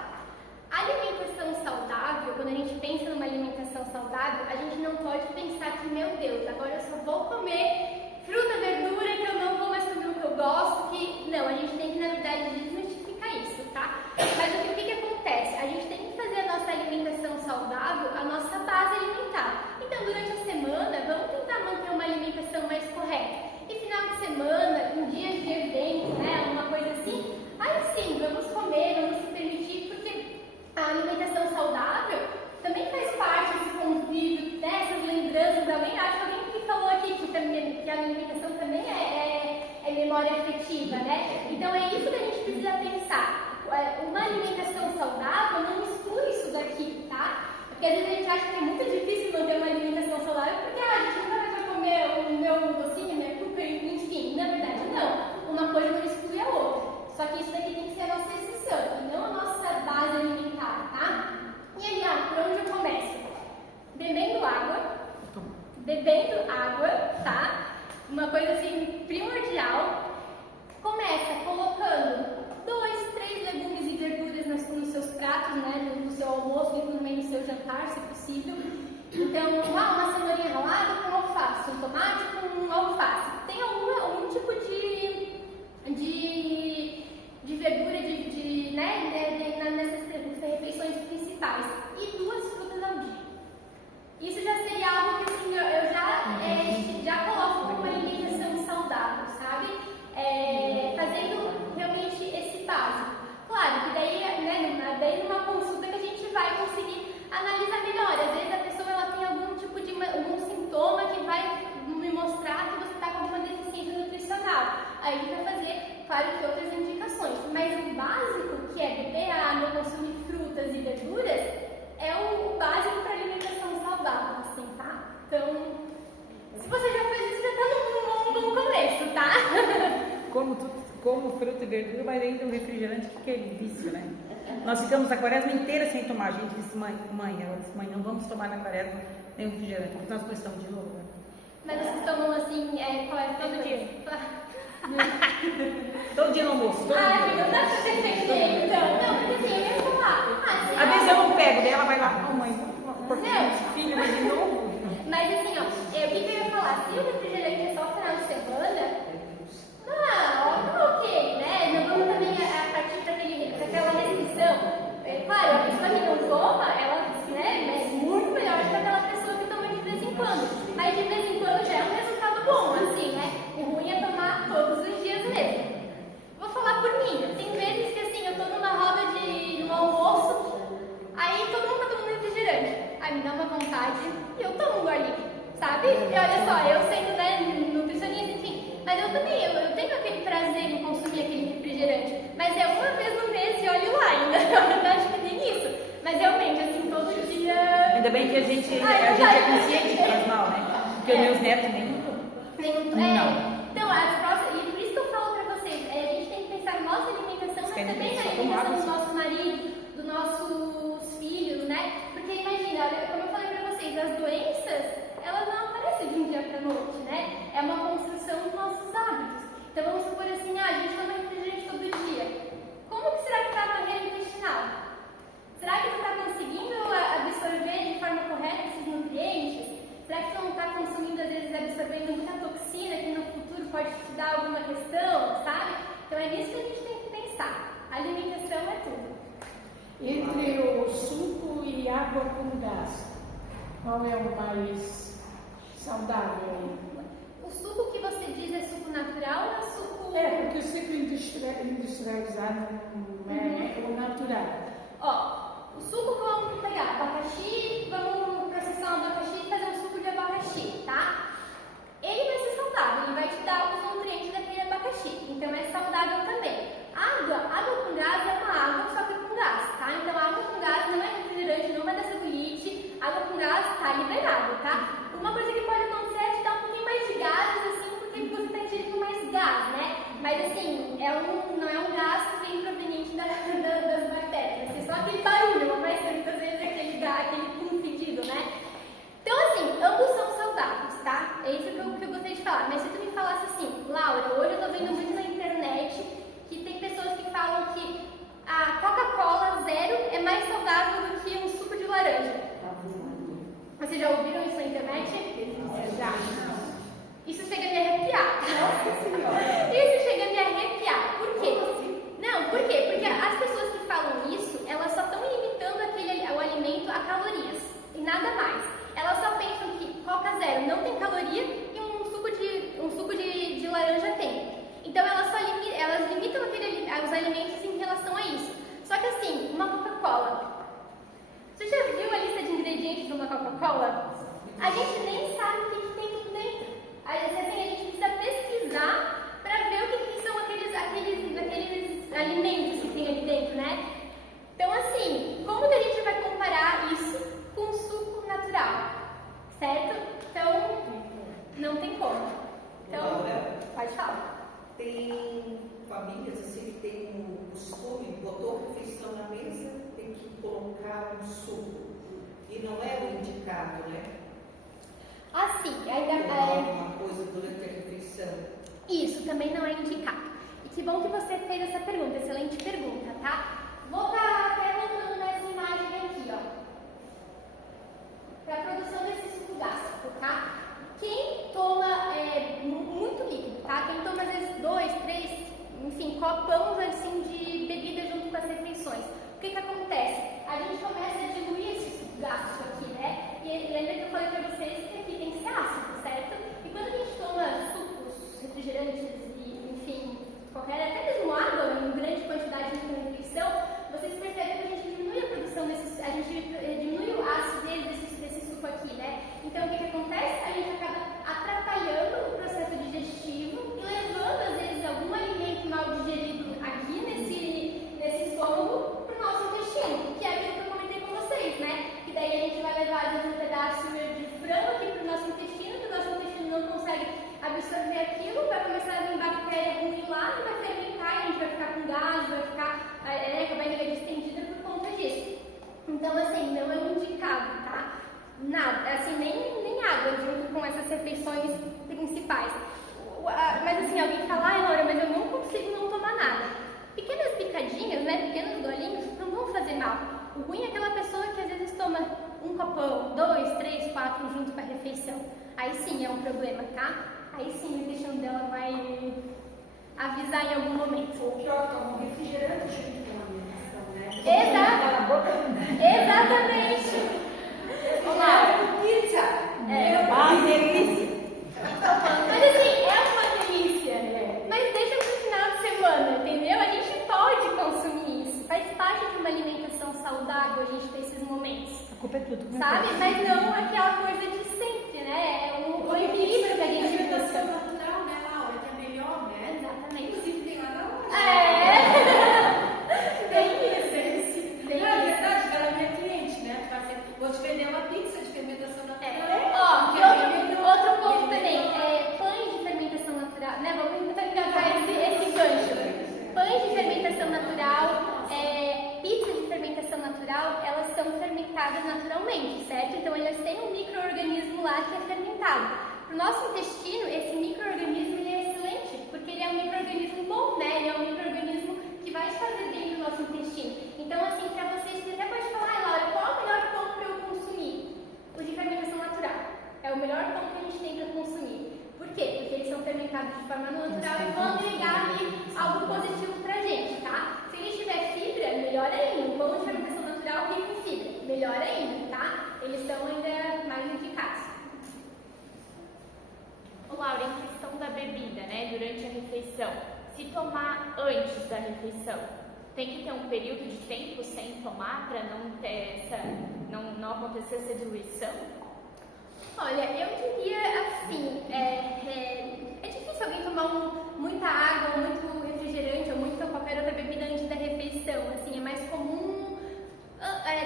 A alimentação saudável, quando a gente pensa numa alimentação saudável, a gente não pode pensar que, meu Deus, agora eu só vou comer fruta, verdura, que eu não vou mais comer o que eu gosto, que... Não, a gente tem que, na verdade, desmistificar isso, tá? Mas o que acontece? A gente tem que fazer a nossa alimentação saudável a nossa base alimentar. Então, durante a semana, vamos tentar manter uma alimentação mais correta. E final de semana, em dias de evento, né, alguma coisa assim, aí sim, vamos comer, vamos se permitir, porque a alimentação saudável também faz parte desse convívio, dessas lembranças. Acho que alguém que falou aqui que a alimentação também é memória afetiva, né? Então é isso que a gente precisa pensar. Uma alimentação saudável não exclui isso daqui, tá? Porque às vezes a gente acha que é muito difícil manter uma alimentação saudável, porque a gente nunca vai comer o meu docinho, minha cuca, enfim, na verdade não. Uma coisa não exclui a outra. Só que isso daqui tem que ser a nossa exceção, e não a nossa base alimentar, tá? E aí, por onde eu começo? Bebendo água, tá? Uma coisa assim primordial. Começa colocando 2, 3 legumes e verduras nos seus pratos, né? No seu almoço e também no seu jantar, se possível. Então, uma cenourinha ralada com alface, um tomate com alface. Tem algum tipo de verdura nessas refeições principais. E 2 frutas ao dia. Isso já seria algo que assim, eu já coloco como uma alimentação saudável, sabe? Fazendo realmente esse básico. Claro que daí numa consulta que a gente vai conseguir analisar melhor. Às vezes a pessoa ela tem algum sintoma que vai me mostrar que você está com alguma deficiência nutricional. Aí a gente vai fazer, claro que outras indicações. Mas o básico, que é beber água, consumir frutas e verduras, é o básico para alimentação saudável, assim, tá? Então, se você já fez isso, já está no começo, tá? Como fruta e verdura, mas ainda um refrigerante, que é vício, né? Nós ficamos a quaresma inteira sem tomar. A gente disse, mãe, ela disse, mãe, não vamos tomar na quaresma nenhum refrigerante, porque nós precisamos de novo, né? Mas vocês tomam assim, qual é a Todo dia. Todo dia no almoço. Todo dia. Não dá pra defender, então. Não, porque assim, eu ia falar. Às vezes eu não pego, daí ela vai lá, mãe, Não. filho, mas de novo. Mas assim, ó, o que eu ia falar? Se o refrigerante é só final de semana, ok, né? Não vamos também partir daquela restrição. Claro, a pessoa que não toma, ela, né, é muito só, eu sendo, né, nutricionista, enfim, mas eu também, eu tenho aquele prazer em consumir aquele refrigerante, mas é uma vez no mês e olhe lá ainda, eu acho que nem isso, mas realmente, assim, todo dia... Ainda bem que a gente é consciente que faz mal, né? Porque os meus netos nem... Não. Então, as próximas, e por isso que eu falo pra vocês, a gente tem que pensar na nossa alimentação, mas também na alimentação do nosso marido, dos nossos filhos, né? Porque imagina, olha, como eu falei pra vocês, as doenças, elas não aparecem de um dia pra noite, né? É uma construção dos nossos hábitos. Então vamos supor assim, a gente toma refrigerante todo dia. Como que será que está a barreira intestinal? Será que tu está conseguindo absorver de forma correta esses nutrientes? Será que tu não está consumindo, às vezes, absorvendo muita toxina que no futuro pode te dar alguma questão, sabe? Então é nisso que a gente tem que pensar. A alimentação é tudo. Entre o suco e água com gás, qual é o mais saudável? O suco que você diz é suco natural ou é suco... É, porque o suco industrializado não é o natural. Ó, o suco vamos pegar abacaxi, vamos processar um abacaxi e fazer um suco de abacaxi, tá? Ele vai ser saudável, ele vai te dar alguns nutrientes daquele abacaxi, então é saudável também. Água com gás é uma água, só que com gás, tá? Então água com gás não é refrigerante, não vai dar celulite, água com gás tá liberado, tá? Uma coisa que pode acontecer é te dar um pouquinho mais de gases, assim, porque você tá ingerindo mais gás, né? Mas assim, não é um gás que vem proveniente das bactérias, vai ser só aquele barulho, mas muitas vezes aquele gás, aquele pum fedido, né? Então assim, ambos são saudáveis, tá? É isso que eu gostaria de falar. Mas se tu me falasse assim, Laura, hoje eu tô vendo muito na internet que tem pessoas que falam que a Coca-Cola zero é mais saudável do que um suco de laranja. Vocês já ouviram isso na internet? Já. Isso chega a me arrepiar. Isso chega a me arrepiar. Por quê? Não, por quê? Porque as pessoas que falam isso, elas só estão limitando o alimento a calorias e nada mais. Elas só pensam que Coca zero não tem caloria e um suco de laranja tem. Então elas limitam os alimentos em relação a isso. Só que assim, uma Coca-Cola. Você já viu a lista de ingredientes de uma Coca-Cola? A gente nem sabe o que tem tudo dentro. Às vezes assim, a gente precisa pesquisar para ver o que são aqueles alimentos que tem ali dentro, né? Então assim, como que a gente vai comparar isso com suco natural? Certo? Então, não tem como. Então, pode falar. Tem famílias assim que tem o costume, botou a refeição na mesa, tem que colocar um suco. E não é o indicado, né? Assim, Uma coisa durante a refeição. Isso também não é indicado. E que bom que você fez essa pergunta, excelente pergunta, tá? Vou estar até montando nessa imagem aqui, ó. Para a produção desse suco gástrico, tá? Quem toma muito líquido, tá? Quem toma às vezes 2, 3, enfim, copão assim de bebida junto com as refeições. O que acontece? A gente começa a diluir esse suco gástrico aqui, né? E lembra que eu falei para vocês que aqui tem que ser ácido, certo? E quando a gente toma sucos, refrigerantes e, enfim, até mesmo água em grande quantidade de refeição, vocês percebem que a gente diminui a produção a gente diminui a acidez desse suco aqui, né? Então o que acontece? A gente acaba atrapalhando o processo digestivo e levando às vezes algum alimento mal digerido aqui nesse estômago para o nosso intestino, que é aquilo que eu comentei com vocês, né? Que daí a gente vai levar às vezes um pedaço de frango aqui para o nosso intestino, que o nosso intestino não consegue absorver aquilo, vai começar a vir bactéria ruim lá e vai fermentar, e a gente vai ficar com gás, vai ficar com a barriga distendida por conta disso. Então, assim, não é um indicado, tá? Nada, assim, nem água junto com essas refeições principais. Mas assim, alguém fala, ai Laura, mas eu não consigo não tomar nada. Pequenas picadinhas, né, pequenos golinhos, não vão fazer mal. O ruim é aquela pessoa que às vezes toma um copão, 2, 3, 4 junto com a refeição. Aí sim é um problema, tá? Aí sim o intestino dela vai avisar em algum momento. Ou pior, toma um refrigerante junto com a alimentação, né? Exatamente. Olá. Pizza. Delícia. Mas assim, é uma delícia, né? Mas deixa pro final de semana, entendeu? A gente pode consumir isso. Faz parte de uma alimentação saudável a gente ter esses momentos. A culpa é tudo. Sabe? Mas não aquela coisa de sempre, né? O equilíbrio fermentação natural, pizzas de fermentação natural, elas são fermentadas naturalmente, certo? Então elas têm um micro-organismo lá que é fermentado. Para o nosso intestino, esse micro-organismo ele é excelente, porque ele é um micro-organismo bom, né? Ele é um micro-organismo que vai te fazer bem no nosso intestino. Então, assim, para vocês, você até pode falar, ai, Laura, qual é o melhor pão para eu consumir? O de fermentação natural. É o melhor pão que a gente tem para consumir. Por quê? Porque eles são fermentados de forma natural e vão agregar ali algo positivo pra gente, tá? Se ele tiver fibra, melhor ainda. Um pão de fermentação natural rico em fibra, melhor ainda, tá? Eles são ainda mais eficazes. Ô, Laura, em questão da bebida, né, durante a refeição, se tomar antes da refeição, tem que ter um período de tempo sem tomar para não ter não acontecer essa diluição? Olha, eu diria assim, é difícil alguém tomar muita água, muito refrigerante ou muito qualquer outra bebida antes da refeição, assim, é mais comum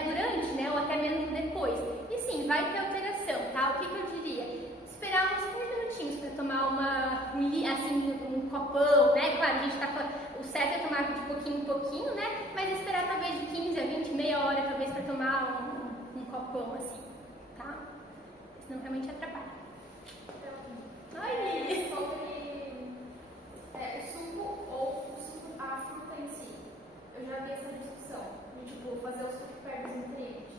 durante, né, ou até mesmo depois. E sim, vai ter alteração, tá? O que eu diria? Esperar uns 15 minutinhos para tomar um copão, né? Claro, a gente tá falando, o certo é tomar de pouquinho em pouquinho, né? Mas esperar talvez de 15 a 20, meia hora talvez para tomar um copão, assim, tá? Senão realmente atrapalha. Ai, sobre o suco ou a fruta em si. Eu já vi essa discussão. De, tipo, fazer o suco perde os nutrientes.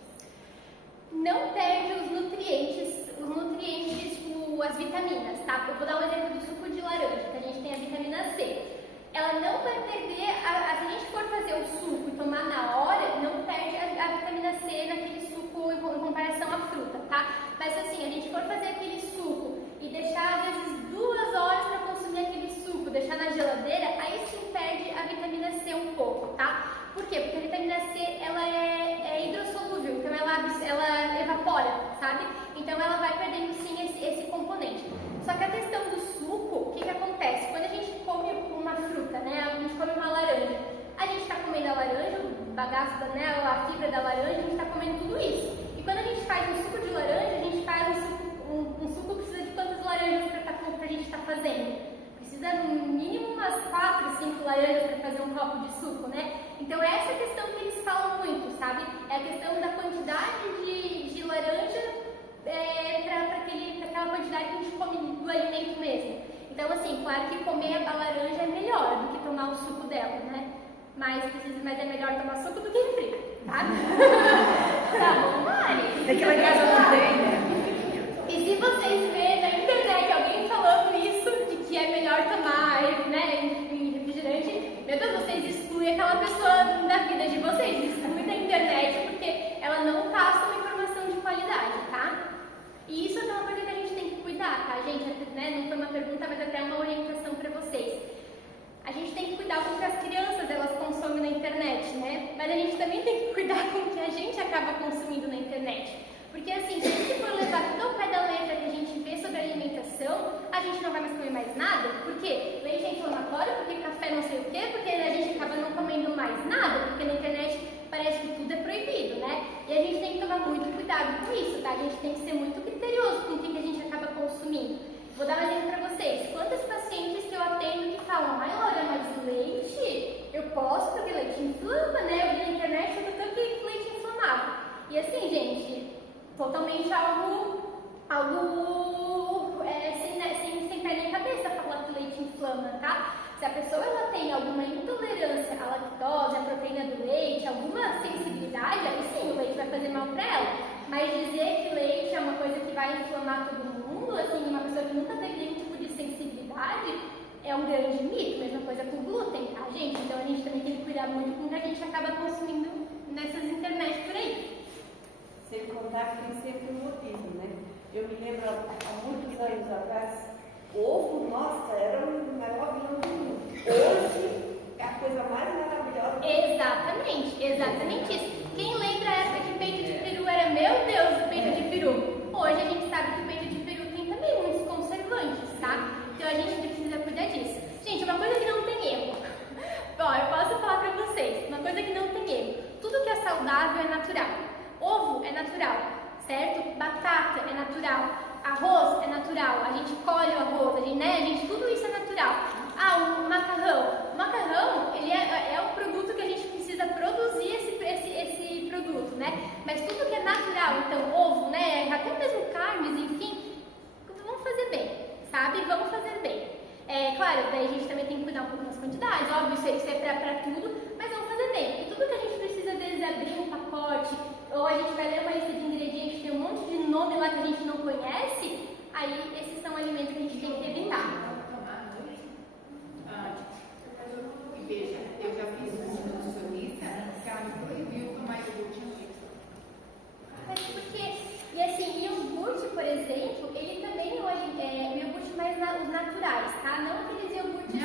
não perde os nutrientes, tipo, as vitaminas, tá? Eu vou dar um exemplo do suco de laranja, que a gente tem a vitamina C. Ela não vai perder, se a gente for fazer o suco e tomar na hora, não perde a vitamina C naquele suco em comparação à fruta, tá? Mas se assim, a gente for fazer aquele suco e deixar às vezes 2 horas para consumir aquele suco, deixar na geladeira, aí sim perde a vitamina C um pouco, tá? Por quê? Porque a vitamina C, ela é hidrossolúvel, então ela evapora, sabe? Então ela vai perdendo sim esse componente. Só que a questão do suco, o que acontece? Quando a gente come uma fruta, né? A gente come uma laranja, a gente está comendo a laranja, o bagaço, né? A fibra da laranja, a gente está comendo tudo isso. E quando a gente faz um suco de laranja, a gente faz um suco precisa de quantas laranjas para a gente estar fazendo? Precisa no mínimo umas 4, 5 laranjas para fazer um copo de suco, né? Então essa é a questão que eles falam muito, sabe? É a questão da quantidade de laranja para aquela quantidade que a gente come do alimento mesmo. Então assim, claro que comer a laranja é melhor do que tomar o suco dela, né? Mas é melhor tomar suco do que refri, tá? Tá bom, Mari? É que lá em casa não tem, né? E se vocês verem na internet alguém falando isso, de que é melhor tomar, né, refrigerante, meu Deus, vocês excluem aquela pessoa da vida de vocês, excluem da internet, porque ela não passa uma informação de qualidade, tá? E isso é uma coisa que a gente tem que cuidar, tá, gente? Né, não foi uma pergunta, mas até uma orientação para vocês. A gente tem que cuidar com o que as crianças elas consomem na internet, né? Mas a gente também tem que cuidar com o que a gente acaba consumindo na internet. Porque assim, se a gente for levar tudo ao pé da letra que a gente vê sobre alimentação, a gente não vai mais comer mais nada. Por quê? Leite é inflamatório, porque café não sei o quê, porque a gente acaba não comendo mais nada, porque na internet parece que tudo é proibido, né? E a gente tem que tomar muito cuidado com isso, tá? A gente tem que ser muito criterioso com o que a gente acaba consumindo. Vou dar um exemplo pra vocês. Quantas pacientes que eu atendo que falam, ai Laura, mas leite, eu posso porque leite inflama, né? Eu vi na internet que leite inflamava. E assim, gente, totalmente algo sem pé nem cabeça falar que leite inflama, tá? Se a pessoa ela tem alguma intolerância à lactose, à proteína do leite, alguma sensibilidade, aí sim o leite vai fazer mal pra ela. Mas dizer que leite é uma coisa que vai inflamar todo mundo, assim, uma pessoa que nunca teve nenhum tipo de sensibilidade, é um grande mito. Mesma coisa com o glúten, tá, gente? Então a gente também tem que cuidar muito com o que a gente acaba consumindo nessas internet por aí. Sem contar que tem sempre um motivo, né? Eu me lembro há muitos anos atrás, ovo, nossa, era o maior vilão do mundo. Hoje é a coisa mais maravilhosa. Exatamente isso. Quem lembra a época que peito de peru era, meu Deus, o peito de peru? Hoje a gente sabe que o peito de peru tem também muitos conservantes, tá? Então a gente precisa cuidar disso. Gente, uma coisa que não tem erro. Ó, eu posso falar pra vocês, uma coisa que não tem erro. Tudo que é saudável é natural. Ovo é natural, certo? Batata é natural. Arroz é natural. A gente colhe o arroz, tudo isso é natural. Ah, o macarrão. O macarrão, ele é um sabe? Vamos fazer bem. Claro, daí a gente também tem que cuidar um pouco das quantidades, óbvio, isso é pra tudo, mas vamos fazer bem. E tudo que a gente precisa, às vezes, é abrir um pacote, ou a gente vai ler uma lista de ingredientes, tem um monte de nome lá que a gente não conhece, aí esses são alimentos que a gente tem que evitar. Veja, eu já fiz isso com nutricionista, que ela me proibiu tomar iogurte à noite. E assim, iogurte, por exemplo, ele também é iogurte mais os naturais, tá? Não aqueles iogurtes que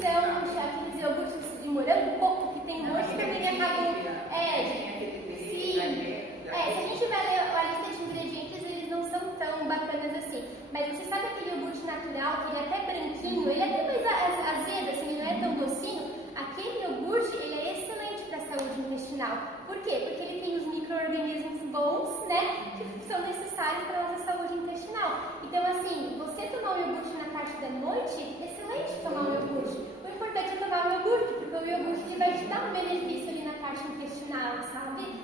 são aqueles iogurtes de morango, coco, que tem gosto que também acabam. Sim. Se a gente vai ler a lista de ingredientes, eles não são tão bacanas assim. Mas você sabe aquele iogurte natural, que ele é até branquinho, ele é até mais azedo, assim, ele não é tão docinho? Aquele iogurte, ele é excelente para a saúde intestinal. Por quê? Porque ele tem os micro-organismos bons, né, que são necessários para a nossa saúde intestinal. Então, assim, você tomar um iogurte na parte da noite, excelente tomar um iogurte. O importante é tomar um iogurte, porque o iogurte ele vai te dar um benefício ali na parte intestinal, sabe?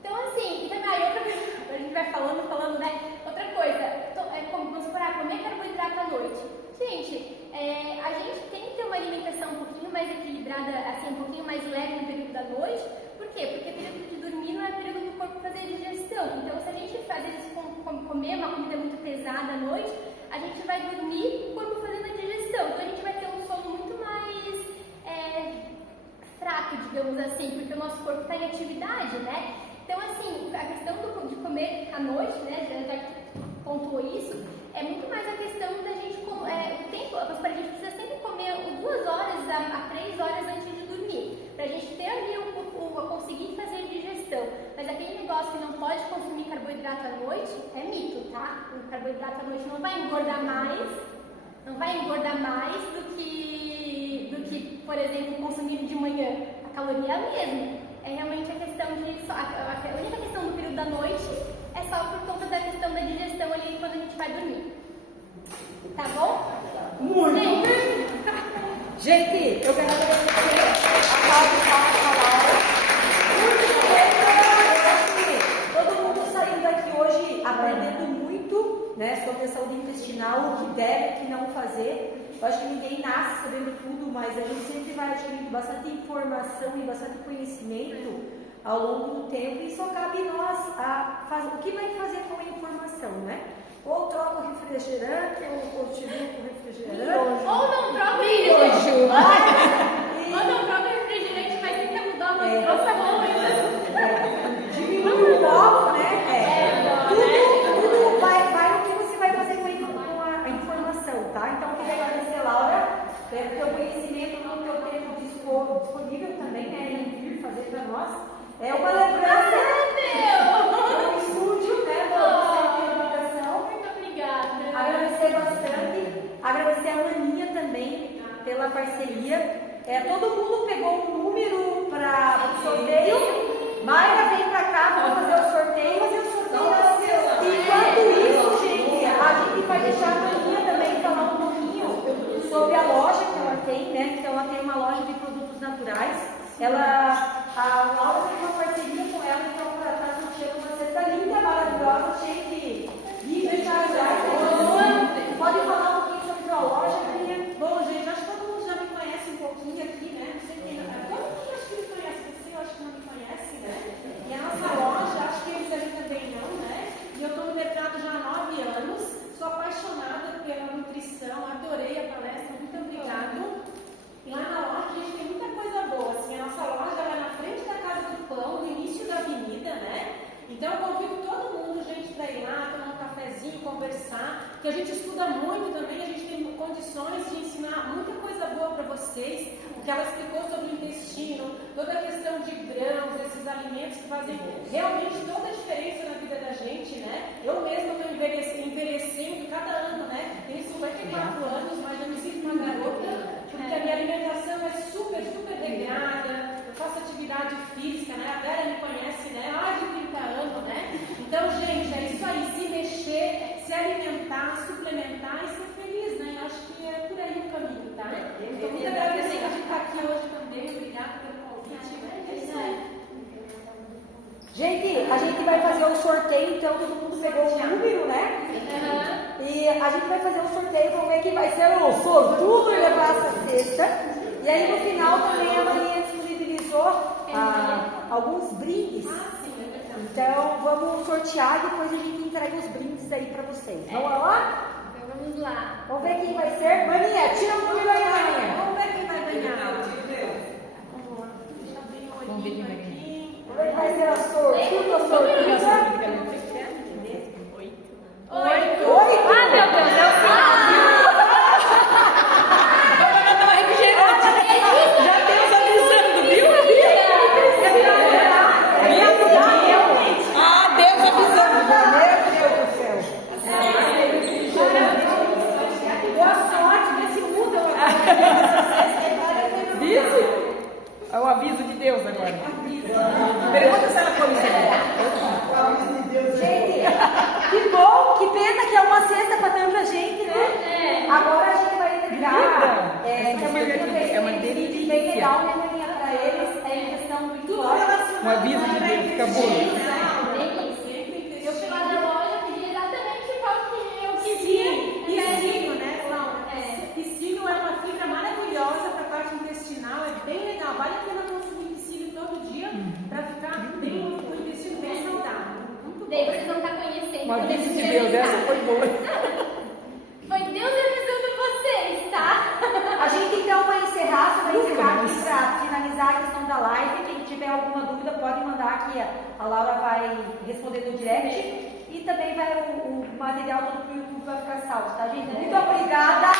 Então, assim, e também, outra coisa, a gente vai falando, né? Outra coisa, vamos supor, comer carboidrato à noite. Gente, a gente tem que ter uma alimentação um pouquinho mais equilibrada, assim, um pouquinho mais leve no período da noite. Por quê? Porque o período de dormir não é o período do corpo fazer digestão. Então, se a gente às vezes comer uma comida muito pesada à noite, a gente vai dormir, o corpo fazendo a digestão. Então, a gente vai ter um sono muito mais fraco, digamos assim, porque o nosso corpo está em atividade, né? Então, assim, a questão de comer à noite, né, já que pontuou isso, é muito mais a questão da gente, o tempo, a gente precisa sempre comer 2 horas a 3 horas antes de dormir, para a gente ter ali conseguir fazer digestão. Mas aquele negócio que não pode consumir carboidrato à noite é mito, tá? O carboidrato à noite não vai engordar mais do que, por exemplo, consumir de manhã. A caloria é a mesma. É realmente a questão a única questão do período da noite é só por conta da questão da digestão ali quando a gente vai dormir. Tá bom? Muito bem! Gente, eu quero agradecer a Laura. Todo mundo saiu daqui hoje aprendendo muito, né, sobre a saúde intestinal, o que deve e o que não fazer. Eu acho que ninguém nasce sabendo tudo, mas a gente sempre vai adquirindo bastante informação e bastante conhecimento ao longo do tempo e só cabe nós o que vai fazer com a informação, né? Ou troca o refrigerante, ou continua com o refrigerante. Ou não troca o refrigerante. Ou não troca o refrigerante, mas tenta mudar uma nossa mão ainda. Diminui um pouco, né? Tudo vai no que você vai fazer com a informação, tá? Então, eu queria agradecer, Laura, pelo teu conhecimento, no teu tempo disponível também, né? Em vir fazer para nós. É uma lembrança do estúdio, né? Da educação. Muito obrigada. Agradecer bastante. Agradecer a Maninha também pela parceria. Todo mundo pegou um número para o sorteio. Mayra vem para cá para fazer o sorteio. Enquanto isso, gente, a gente vai deixar a Maninha também falar um pouquinho sobre a loja que ela tem, né? Então, ela tem uma loja de produtos naturais. A Laura tem uma parceria com ela, então ela está sorteando uma cesta linda, maravilhosa, cheia de vídeos. Pode falar um pouquinho sobre a loja, Maria? Bom, gente, acho que todo mundo já me conhece um pouquinho aqui, né? Não sei quem. Todo mundo acho que me conhece, você eu acho que não me conhece, né? E a nossa loja, acho que eles ali também não, né? E eu estou no mercado já há 9 anos, sou apaixonada pela nutrição, adorei a palestra, muito obrigada. E lá na loja a gente tem muita coisa boa, assim, a nossa loja ela é na frente da Casa do Pão, no início da avenida, né? Então eu convido todo mundo, gente, para ir lá, tomar um cafezinho, conversar, que a gente estuda muito também, a gente tem condições de ensinar muita coisa boa para vocês, o que ela explicou sobre o intestino, toda a questão de grãos, esses alimentos que fazem realmente toda a diferença na vida da gente, né? Eu mesma estou envelhecendo cada ano, né? Tenho 54 anos, mas eu me sinto uma garota, porque a minha alimentação é super, super regrada, eu faço atividade física, né? A Vera me conhece, né? Há de 30 anos, né? Então, gente, é isso aí, se mexer, se alimentar, suplementar e ser feliz, né? Eu acho que é por aí o caminho, tá? Então, muito agradecida a gente estar aqui hoje também, obrigada pelo convite. É isso aí. Gente, a gente vai fazer o sorteio, então todo mundo pegou o número, né? E a gente vai fazer um sorteio, vamos ver quem vai ser o sortudo e levar essa cesta. E aí no final também a Maria disponibilizou alguns brindes. Então vamos sortear e depois a gente entrega os brindes aí pra vocês. Vamos lá? Então vamos lá. Vamos ver quem vai ser. Maninha, tira o nome da Maninha. Vamos ver quem vai ganhar. Vamos lá. Deixa eu abrir o olhinho aqui. Vamos ver quem vai ser a sortuda ou sortuda. 8. Oito? Ah, meu Deus, eu Já Deus avisando, viu? Ah, Deus avisando. Meu Deus do céu. Boa sorte, vê se muda. Isso? É o aviso de Deus agora. Pergunta se ela come Gente, que bom, que pena que é uma cesta para tanta gente, né? Agora a gente vai entregar. É uma delícia. Bem legal, né, Maria, para eles. É em questão do tudo relacionado. Um aviso de Deus, acabou. Eu fui lá na loja, pedi exatamente qual que eu queria. Piscino, né, Laura? Piscino é uma fibra maravilhosa para a parte intestinal, é bem legal. Vale a pena consumir piscino todo dia para ficar bem, o intestino bem saudável. Daí vocês vão estar conhecendo. Uma aviso de Deus, essa foi boa. Foi Deus avisando vocês, tá? A gente então vai encerrar, só vai encerrar aqui para finalizar a questão da live. Quem tiver alguma dúvida pode mandar aqui, a Laura vai responder no direct. E também vai o material todo pro YouTube vai ficar salvo, tá, gente? Muito obrigada.